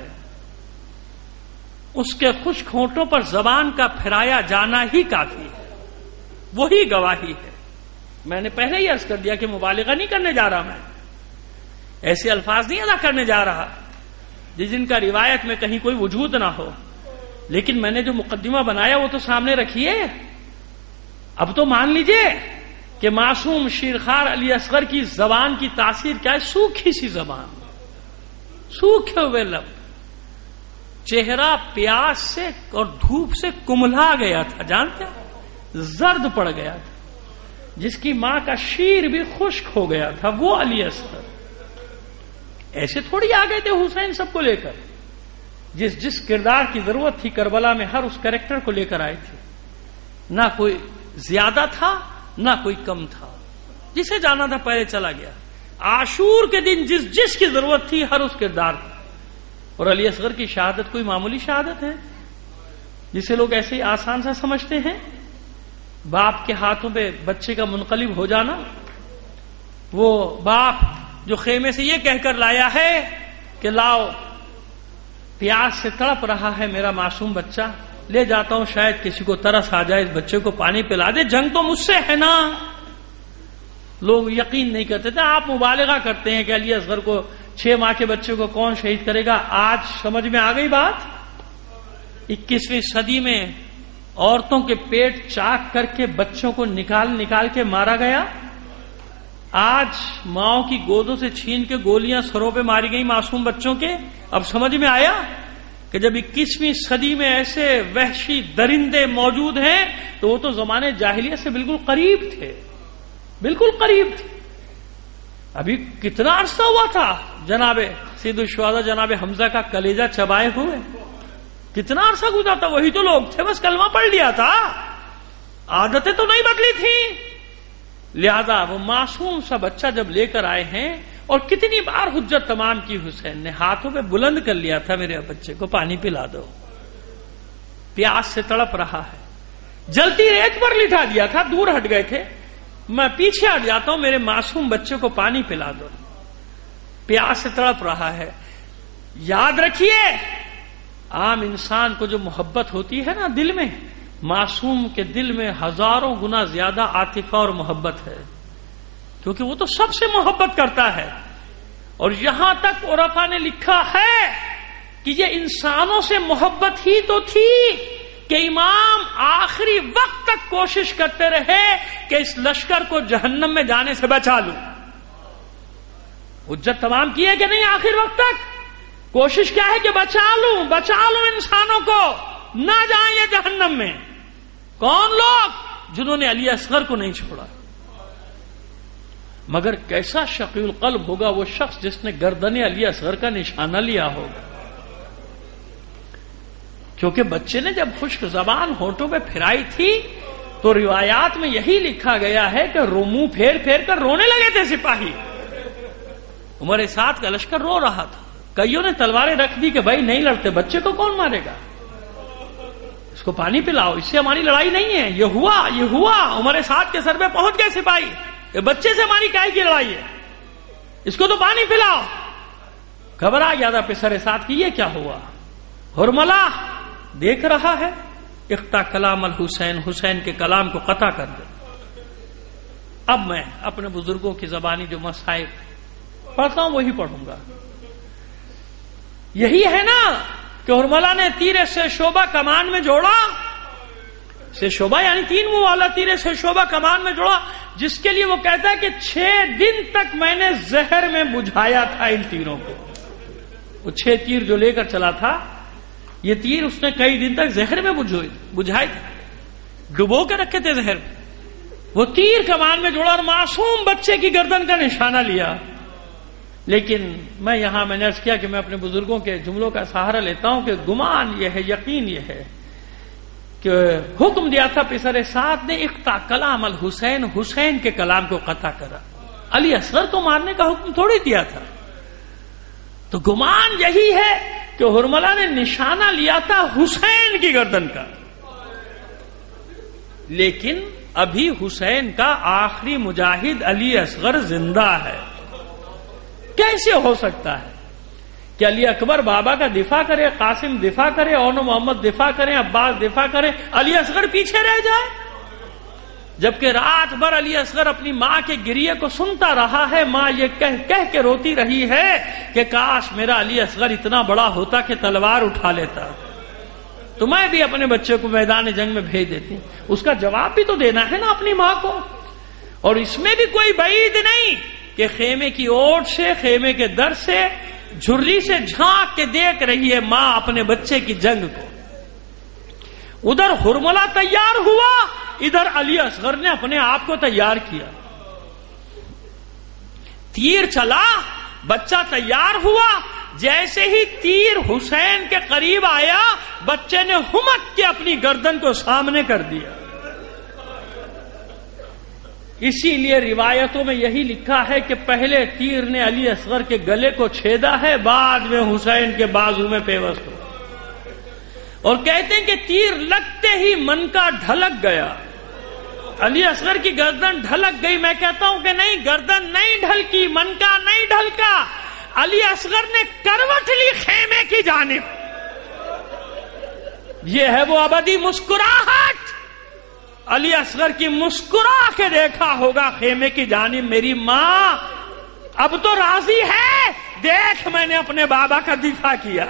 اس کے خشک ہونٹوں پر زبان کا پھرایا جانا ہی کافی ہے، وہی گواہی ہے۔ میں نے پہلے ہی عرض کر دیا کہ مبالغہ نہیں کرنے جا رہا، میں ایسے الفاظ نہیں ادا کرنے جا رہا جن کا روایت میں کہیں کوئی وجود نہ ہو، لیکن میں نے جو مقدمہ بنایا وہ تو سامنے رکھیے۔ اب تو مان لیجئے کہ معصوم شیرخوار علی اصغر کی زبان کی تاثیر کیا ہے؟ سوکھی سی زبان، سوکھے ہوئے لب، چہرہ پیاس سے اور دھوپ سے کملا گیا تھا، جانتے ہیں، زرد پڑ گیا تھا، جس کی ماں کا شیر بھی خشک ہو گیا تھا، وہ علی اصغر۔ ایسے تھوڑی آ گئے تھے حسین سب کو لے کر، جس کردار کی ضرورت تھی کربلا میں ہر اس کریکٹر کو لے کر آئے تھے، نہ کوئی زیادہ تھا نہ کوئی کم تھا، جسے جانا تھا پہلے چلا گیا۔ عاشور کے دن جس کی ضرورت تھی ہر اس کردار تھا۔ اور علی اصغر کی شہادت کوئی معمولی شہادت ہے جسے لوگ ایسے ہی آسان سا سمجھتے ہیں؟ باپ کے ہاتھوں پہ بچے کا منقلب ہو جانا، وہ باپ جو خیمے سے یہ کہہ کر لایا ہے کہ لاؤ، پیاس سے تڑپ رہا ہے میرا معصوم بچہ، لے جاتا ہوں، شاید کسی کو ترس آ جائے، اس بچے کو پانی پلا دے، جنگ تو مجھ سے ہے نا۔ لوگ یقین نہیں کرتے تھے، آپ مبالغہ کرتے ہیں کہ علی اصغر کو 6 ماہ کے بچے کو کون شہید کرے گا۔ آج سمجھ میں آ گئی بات۔ 21ویں صدی میں عورتوں کے پیٹ چاک کر کے بچوں کو نکال کے مارا گیا۔ آج ماؤں کی گودوں سے چھین کے گولیاں سروں پہ ماری گئی معصوم بچوں کے۔ اب سمجھ میں آیا کہ جب 21ویں صدی میں ایسے وحشی درندے موجود ہیں تو وہ تو زمانے جاہلیت سے بالکل قریب تھے، بالکل قریب تھے۔ ابھی کتنا عرصہ ہوا تھا جناب سید الشہداء جناب حمزہ کا کلیجہ چبائے ہوئے، کتنا عرصہ گزرا تھا، وہی تو لوگ تھے، بس کلمہ پڑھ لیا تھا، عادتیں تو نہیں بدلی تھیں۔ لہذا وہ معصوم سا بچہ جب لے کر آئے ہیں، اور کتنی بار حجت تمام کی حسین نے، ہاتھوں پہ بلند کر لیا تھا، میرے بچے کو پانی پلا دو، پیاس سے تڑپ رہا ہے، جلتی ریت پر لٹا دیا تھا، دور ہٹ گئے تھے، میں پیچھے ہٹ جاتا ہوں، میرے معصوم بچے کو پانی پلا دو، پیاس سے تڑپ رہا ہے۔ یاد رکھیے، عام انسان کو جو محبت ہوتی ہے نا دل میں، معصوم کے دل میں ہزاروں گنا زیادہ عاطفہ اور محبت ہے، کیونکہ وہ تو سب سے محبت کرتا ہے۔ اور یہاں تک عرفا نے لکھا ہے کہ یہ انسانوں سے محبت ہی تو تھی کہ امام آخری وقت تک کوشش کرتے رہے کہ اس لشکر کو جہنم میں جانے سے بچا لوں۔ حجت تمام کی ہے کہ نہیں؟ آخر وقت تک کوشش کیا ہے کہ بچا لوں انسانوں کو، نہ جائیں یہ جہنم میں۔ کون لوگ؟ جنہوں نے علی اصغر کو نہیں چھوڑا۔ مگر کیسا شقی القلب ہوگا وہ شخص جس نے گردن علی اصغر کا نشانہ لیا ہوگا، کیونکہ بچے نے جب خشک زبان ہونٹوں پہ پھرائی تھی تو روایات میں یہی لکھا گیا ہے کہ منہ پھیر پھیر کر رونے لگے تھے سپاہی۔ عمر سعد کا لشکر رو رہا تھا، کئیوں نے تلواریں رکھ دی کہ بھائی نہیں لڑتے، بچے کو کون مارے گا، اس کو پانی پلاؤ، اس سے ہماری لڑائی نہیں ہے۔ یہ ہوا عمر سعد کے سر پہ پہنچ گئے سپاہی، یہ بچے سے ہماری کاہے کی لڑائی ہے، اس کو تو پانی پلاؤ۔ گھبرا گیا تھا پسر سعد کی، یہ کیا ہوا؟ ہرملہ دیکھ رہا ہے، اقطع کلام الحسین، حسین کے کلام کو قطع کر دے۔ اب میں اپنے بزرگوں کی زبانی جو مصائب پڑھتا ہوں وہی پڑھوں گا۔ یہی ہے نا کہ ہرملہ نے تیرے سے شعبہ کمان میں جوڑا، سے شعبہ یعنی 3 منہ والا، تیرے سے شعبہ کمان میں جوڑا، جس کے لیے وہ کہتا ہے کہ 6 دن تک میں نے زہر میں بجھایا تھا ان تیروں کو۔ وہ 6 تیر جو لے کر چلا تھا، یہ تیر اس نے کئی دن تک زہر میں بجھائے تھے، ڈبو کے رکھے تھے زہر میں۔ وہ تیر کمان میں جوڑا اور معصوم بچے کی گردن کا نشانہ لیا۔ لیکن میں نے عرض کیا کہ میں اپنے بزرگوں کے جملوں کا سہارا لیتا ہوں کہ گمان یہ ہے، یقین یہ ہے کہ حکم دیا تھا پسر سعد نے، اقطع کلام الحسین، حسین کے کلام کو قطع کرا، علی اصغر کو مارنے کا حکم تھوڑی دیا تھا۔ تو گمان یہی ہے کہ ہرملہ نے نشانہ لیا تھا حسین کی گردن کا، لیکن ابھی حسین کا آخری مجاہد علی اصغر زندہ ہے۔ کیسے ہو سکتا ہے کہ علی اکبر بابا کا دفاع کرے، قاسم دفاع کرے، اون محمد دفاع کریں، عباس دفاع کریں، علی اصغر پیچھے رہ جائے؟ جبکہ رات بھر علی اصغر اپنی ماں کے گریے کو سنتا رہا ہے، ماں یہ کہہ کے روتی رہی ہے کہ کاش میرا علی اصغر اتنا بڑا ہوتا کہ تلوار اٹھا لیتا، تو میں بھی اپنے بچے کو میدان جنگ میں بھیج دیتی۔ اس کا جواب بھی تو دینا ہے نا اپنی ماں کو۔ اور اس میں بھی کوئی بعید نہیں کہ خیمے کی اوٹ سے، خیمے کے در سے، جھرری سے جھانک کے دیکھ رہی ہے ماں اپنے بچے کی جنگ کو۔ ادھر ہرملہ تیار ہوا، ادھر علی اصغر نے اپنے آپ کو تیار کیا۔ تیر چلا، بچہ تیار ہوا، جیسے ہی تیر حسین کے قریب آیا، بچے نے ہمک کے اپنی گردن کو سامنے کر دیا۔ اسی لیے روایتوں میں یہی لکھا ہے کہ پہلے تیر نے علی اصغر کے گلے کو چھیدا ہے، بعد میں حسین کے بازو میں پیوست ہوا۔ اور کہتے ہیں کہ تیر لگتے ہی من کا ڈھلک گیا، علی اصغر کی گردن ڈھلک گئی۔ میں کہتا ہوں کہ نہیں، گردن نہیں ڈھلکی، من کا نہیں ڈھلکا، علی اصغر نے کروٹ لی خیمے کی جانب۔ یہ ہے وہ ابدی مسکراہٹ۔ علی اصغر کی مسکرا کے دیکھا ہوگا خیمے کی جانب، میری ماں اب تو راضی ہے، دیکھ میں نے اپنے بابا کا دفاع کیا،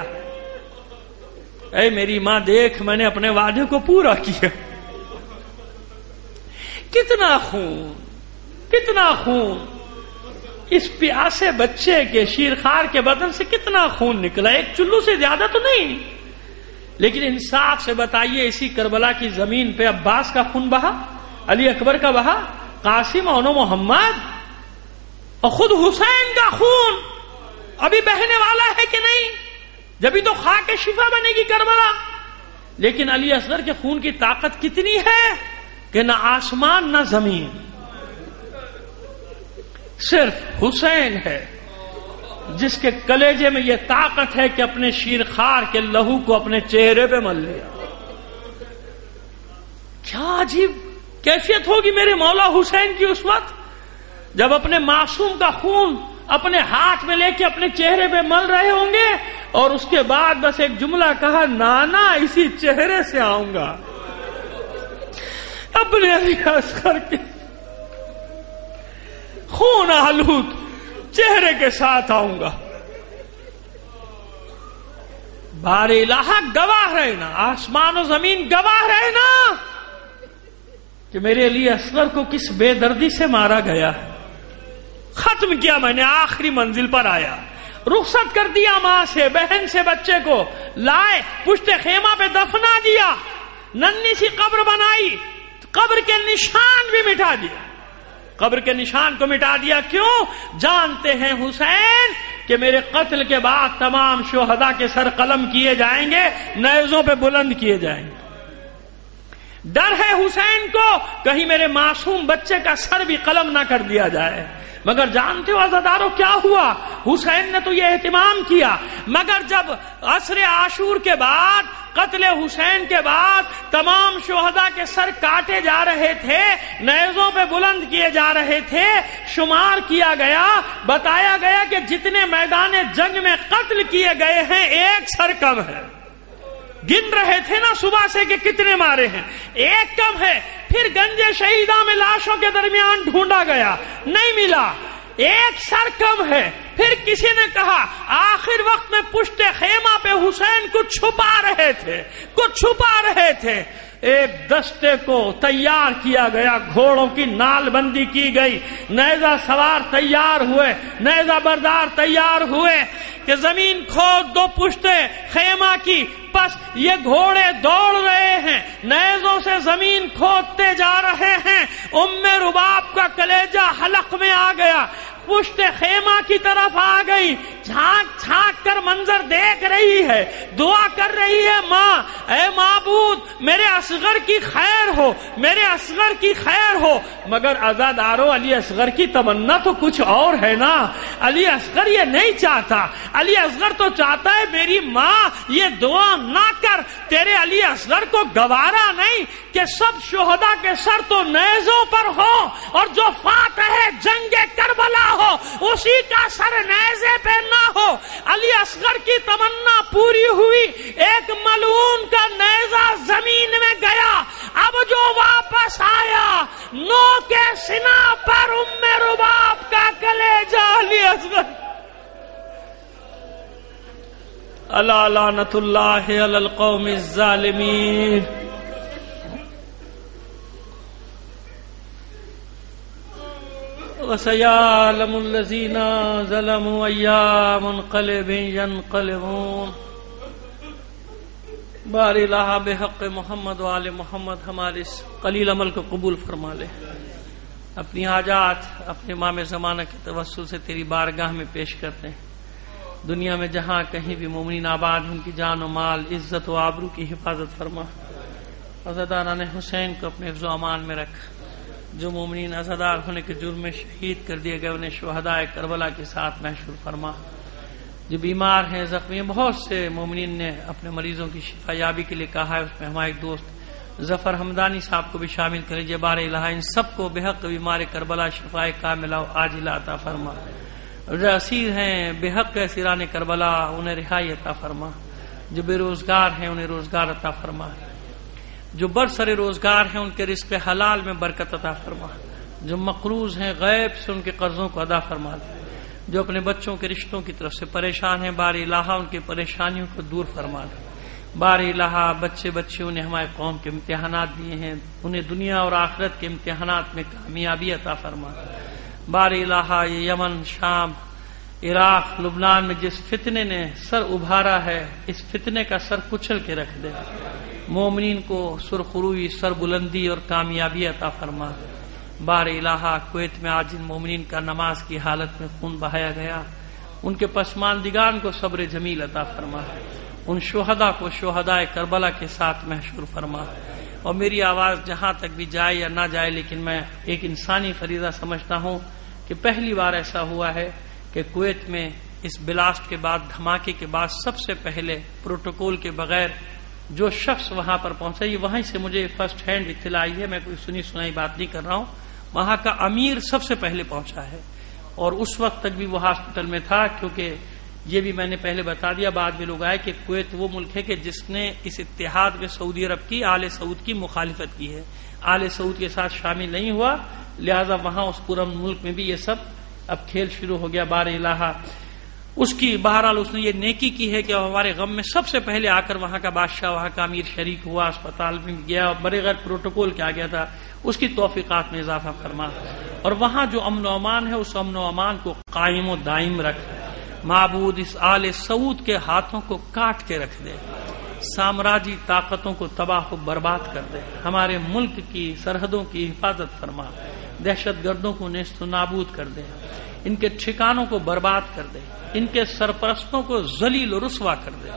اے میری ماں دیکھ میں نے اپنے وعدے کو پورا کیا۔ کتنا خون، کتنا خون اس پیاسے بچے کے، شیرخوار کے بدن سے کتنا خون نکلا، ایک چلو سے زیادہ تو نہیں۔ لیکن انصاف سے بتائیے، اسی کربلا کی زمین پہ عباس کا خون بہا، علی اکبر کا بہا، قاسم اور محمد، اور خود حسین کا خون ابھی بہنے والا ہے کہ نہیں؟ جبھی تو خاک شفا بنے گی کربلا۔ لیکن علی اصغر کے خون کی طاقت کتنی ہے کہ نہ آسمان نہ زمین، صرف حسین ہے جس کے کلیجے میں یہ طاقت ہے کہ اپنے شیرخوار کے لہو کو اپنے چہرے پہ مل لیا۔ کیا عجیب کیفیت ہوگی میرے مولا حسین کی اس وقت جب اپنے معصوم کا خون اپنے ہاتھ میں لے کے اپنے چہرے پہ مل رہے ہوں گے، اور اس کے بعد بس ایک جملہ کہا، نانا اسی چہرے سے آؤں گا، اپنے علی اصغر کے خون آلود چہرے کے ساتھ آؤں گا۔ بار الہ گواہ رہے نا، آسمان و زمین گواہ رہے نا کہ میرے علی اصغر کو کس بے دردی سے مارا گیا۔ ختم کیا میں نے، آخری منزل پر آیا، رخصت کر دیا ماں سے، بہن سے بچے کو لائے، پشت خیمہ پہ دفنا دیا، ننھی سی قبر بنائی، قبر کے نشان بھی مٹا دیا، قبر کے نشان کو مٹا دیا۔ کیوں؟ جانتے ہیں حسین کہ میرے قتل کے بعد تمام شہداء کے سر قلم کیے جائیں گے، نیزوں پہ بلند کیے جائیں گے۔ ڈر ہے حسین کو کہیں میرے معصوم بچے کا سر بھی قلم نہ کر دیا جائے۔ مگر جانتے ہو عزادارو کیا ہوا؟ حسین نے تو یہ اہتمام کیا، مگر جب عصر عاشور کے بعد، قتل حسین کے بعد تمام شہداء کے سر کاٹے جا رہے تھے، نیزوں پہ بلند کیے جا رہے تھے، شمار کیا گیا، بتایا گیا کہ جتنے میدان جنگ میں قتل کیے گئے ہیں ایک سر کم ہے۔ گن رہے تھے نا صبح سے کہ کتنے مارے ہیں، ایک کم ہے۔ پھر گنج شہیدہ میں لاشوں کے درمیان ڈھونڈا گیا، نہیں ملا، ایک سر کم ہے۔ پھر کسی نے کہا آخر وقت میں پشت خیمہ پہ حسین کچھ چھپا رہے تھے۔ ایک دستے کو تیار کیا گیا، گھوڑوں کی نال بندی کی گئی، نیزہ سوار تیار ہوئے، نیزہ بردار تیار ہوئے کہ زمین کھود دو پشت خیمہ کی۔ پس یہ گھوڑے دوڑ رہے ہیں، نیزوں سے زمین کھودتے جا رہے ہیں۔ ام رباب کا کلیجہ حلق میں آ گیا، پشت خیمہ کی طرف آ گئی، جھانک جھانک کر منظر دیکھ رہی ہے، دعا کر رہی ہے، ماں اے معبود میرے اصغر کی خیر ہو، میرے اصغر کی خیر ہو۔ مگر عزادارو علی اصغر کی تمنا تو کچھ اور ہے نا، علی اصغر یہ نہیں چاہتا، علی اصغر تو چاہتا ہے میری ماں یہ دعا نہ کر، تیرے علی اصغر کو گوارا نہیں کہ سب شہداء کے سر تو نیزوں پر ہو، اور جو فاتح جنگ کربلا ہو اسی کا سر نیزے پہ نہ ہو۔ علی اصغر کی تمنا پوری ہوئی، ایک ملعون کا نیزہ زمین میں گیا، اب جو واپس آیا نو کے سنا پر ام رباب کا کلیجہ علی اصغر۔ الا لعنت اللہ علی القوم الظالمین۔ وَسَيَعْلَمُ الَّذِينَ ظَلَمُوا أَيَّ مُنقَلِبٍ يَنقَلِبُونَ۔ بار الہ بحق محمد و آل محمد ہمارے اس قلیل عمل کو قبول فرما لے، اپنی حاجات اپنے امام زمانہ کے توسل سے تیری بارگاہ میں پیش کرتے ہیں۔ دنیا میں جہاں کہیں بھی مومنین آباد، ان کی جان و مال، عزت و آبرو کی حفاظت فرما۔ عزاداران حسین کو اپنے حفظ و امان میں رکھ۔ جو مومنین عزادار ہونے کے جرم میں شہید کر دیے گئے انہیں شہداء کربلا کے ساتھ محشور فرما۔ جو بیمار ہیں، زخمی ہیں، بہت سے مومنین نے اپنے مریضوں کی شفا یابی کے لیے کہا ہے، اس میں ہمارے ایک دوست ظفر حمدانی صاحب کو بھی شامل کر لیجیے۔ بار الہ ان سب کو بحق بیمار کربلا شفاء کاملہ و عاجلہ عطا فرما۔ جو اسیر ہیں بحق اسیران کربلا انہیں رہائی عطا فرما۔ جو بے روزگار ہیں انہیں روزگار عطا فرما۔ جو برسر روزگار ہیں ان کے رزق حلال میں برکت عطا فرما۔ جو مقروض ہیں غیب سے ان کے قرضوں کو ادا فرما دے۔ جو اپنے بچوں کے رشتوں کی طرف سے پریشان ہیں، بار الہ ان کی پریشانیوں کو دور فرما دے۔ بار الہ بچے بچیوں نے ہمارے قوم کے امتحانات دیے ہیں، انہیں دنیا اور آخرت کے امتحانات میں کامیابی عطا فرما۔ بار الہ یہ یمن، شام، عراق، لبنان میں جس فتنے نے سر ابھارا ہے، اس فتنے کا سر کچل کے رکھ دے۔ مومنین کو سرخروئی، سر بلندی اور کامیابی عطا فرما۔ بار الہ کویت میں آج جن مومنین کا نماز کی حالت میں خون بہایا گیا، ان کے پسماندگان کو صبر جمیل عطا فرما۔ ان شہداء کو شہدائے کربلا کے ساتھ محشور فرما. اور میری آواز جہاں تک بھی جائے یا نہ جائے، لیکن میں ایک انسانی فریضہ سمجھتا ہوں کہ پہلی بار ایسا ہوا ہے کہ کویت میں اس بلاسٹ کے بعد، دھماکے کے بعد، سب سے پہلے پروٹوکول کے بغیر جو شخص وہاں پر پہنچا، یہ وہیں سے مجھے فرسٹ ہینڈ اطلاع آئی ہے، میں کوئی سنی سنائی بات نہیں کر رہا ہوں، وہاں کا امیر سب سے پہلے پہنچا ہے. اور اس وقت تک بھی وہ ہاسپٹل میں تھا، کیونکہ یہ بھی میں نے پہلے بتا دیا، بعد میں لوگ آئے کہ کویت وہ ملک ہے کہ جس نے اس اتحاد میں سعودی عرب کی، آل سعود کی مخالفت کی ہے، آل سعود کے ساتھ شامل نہیں ہوا، لہذا وہاں اس پورا ملک میں بھی یہ سب اب کھیل شروع ہو گیا. بار الہ اس کی بہرحال اس نے یہ نیکی کی ہے کہ ہمارے غم میں سب سے پہلے آ کر وہاں کا بادشاہ، وہاں کا امیر شریک ہوا، اسپتال میں گیا، بغیر پروٹوکول کے آ گیا تھا. اس کی توفیقات میں اضافہ فرما، اور وہاں جو امن و امان ہے اس امن و امان کو قائم و دائم رکھ. معبود اس آل سعود کے ہاتھوں کو کاٹ کے رکھ دے، سامراجی طاقتوں کو تباہ و برباد کر دے، ہمارے ملک کی سرحدوں کی حفاظت فرما، دہشت گردوں کو نیست و نابود کر دے، ان کے ٹھکانوں کو برباد کر دے، ان کے سرپرستوں کو ذلیل و رسوا کر دے.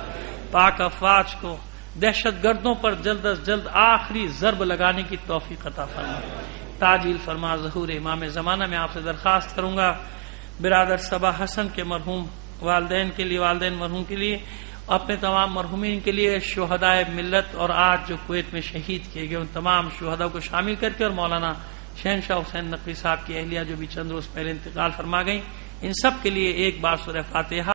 پاک افواج کو دہشت گردوں پر جلد از جلد آخری ضرب لگانے کی توفیق عطا فرما. تعجیل فرما ظہور امام زمانہ. میں آپ سے درخواست کروں گا برادر صبا حسن کے مرحوم والدین کے لیے، والدین مرحوم کے لیے، اپنے تمام مرحومین کے لیے، شہدائے ملت اور آج جو کویت میں شہید کیے گئے ان تمام شہداء کو شامل کر کے، اور مولانا شہنشاہ حسین نقوی صاحب کی اہلیہ جو بھی چند روز پہلے انتقال فرما گئیں، ان سب کے لیے ایک بار سورہ فاتحہ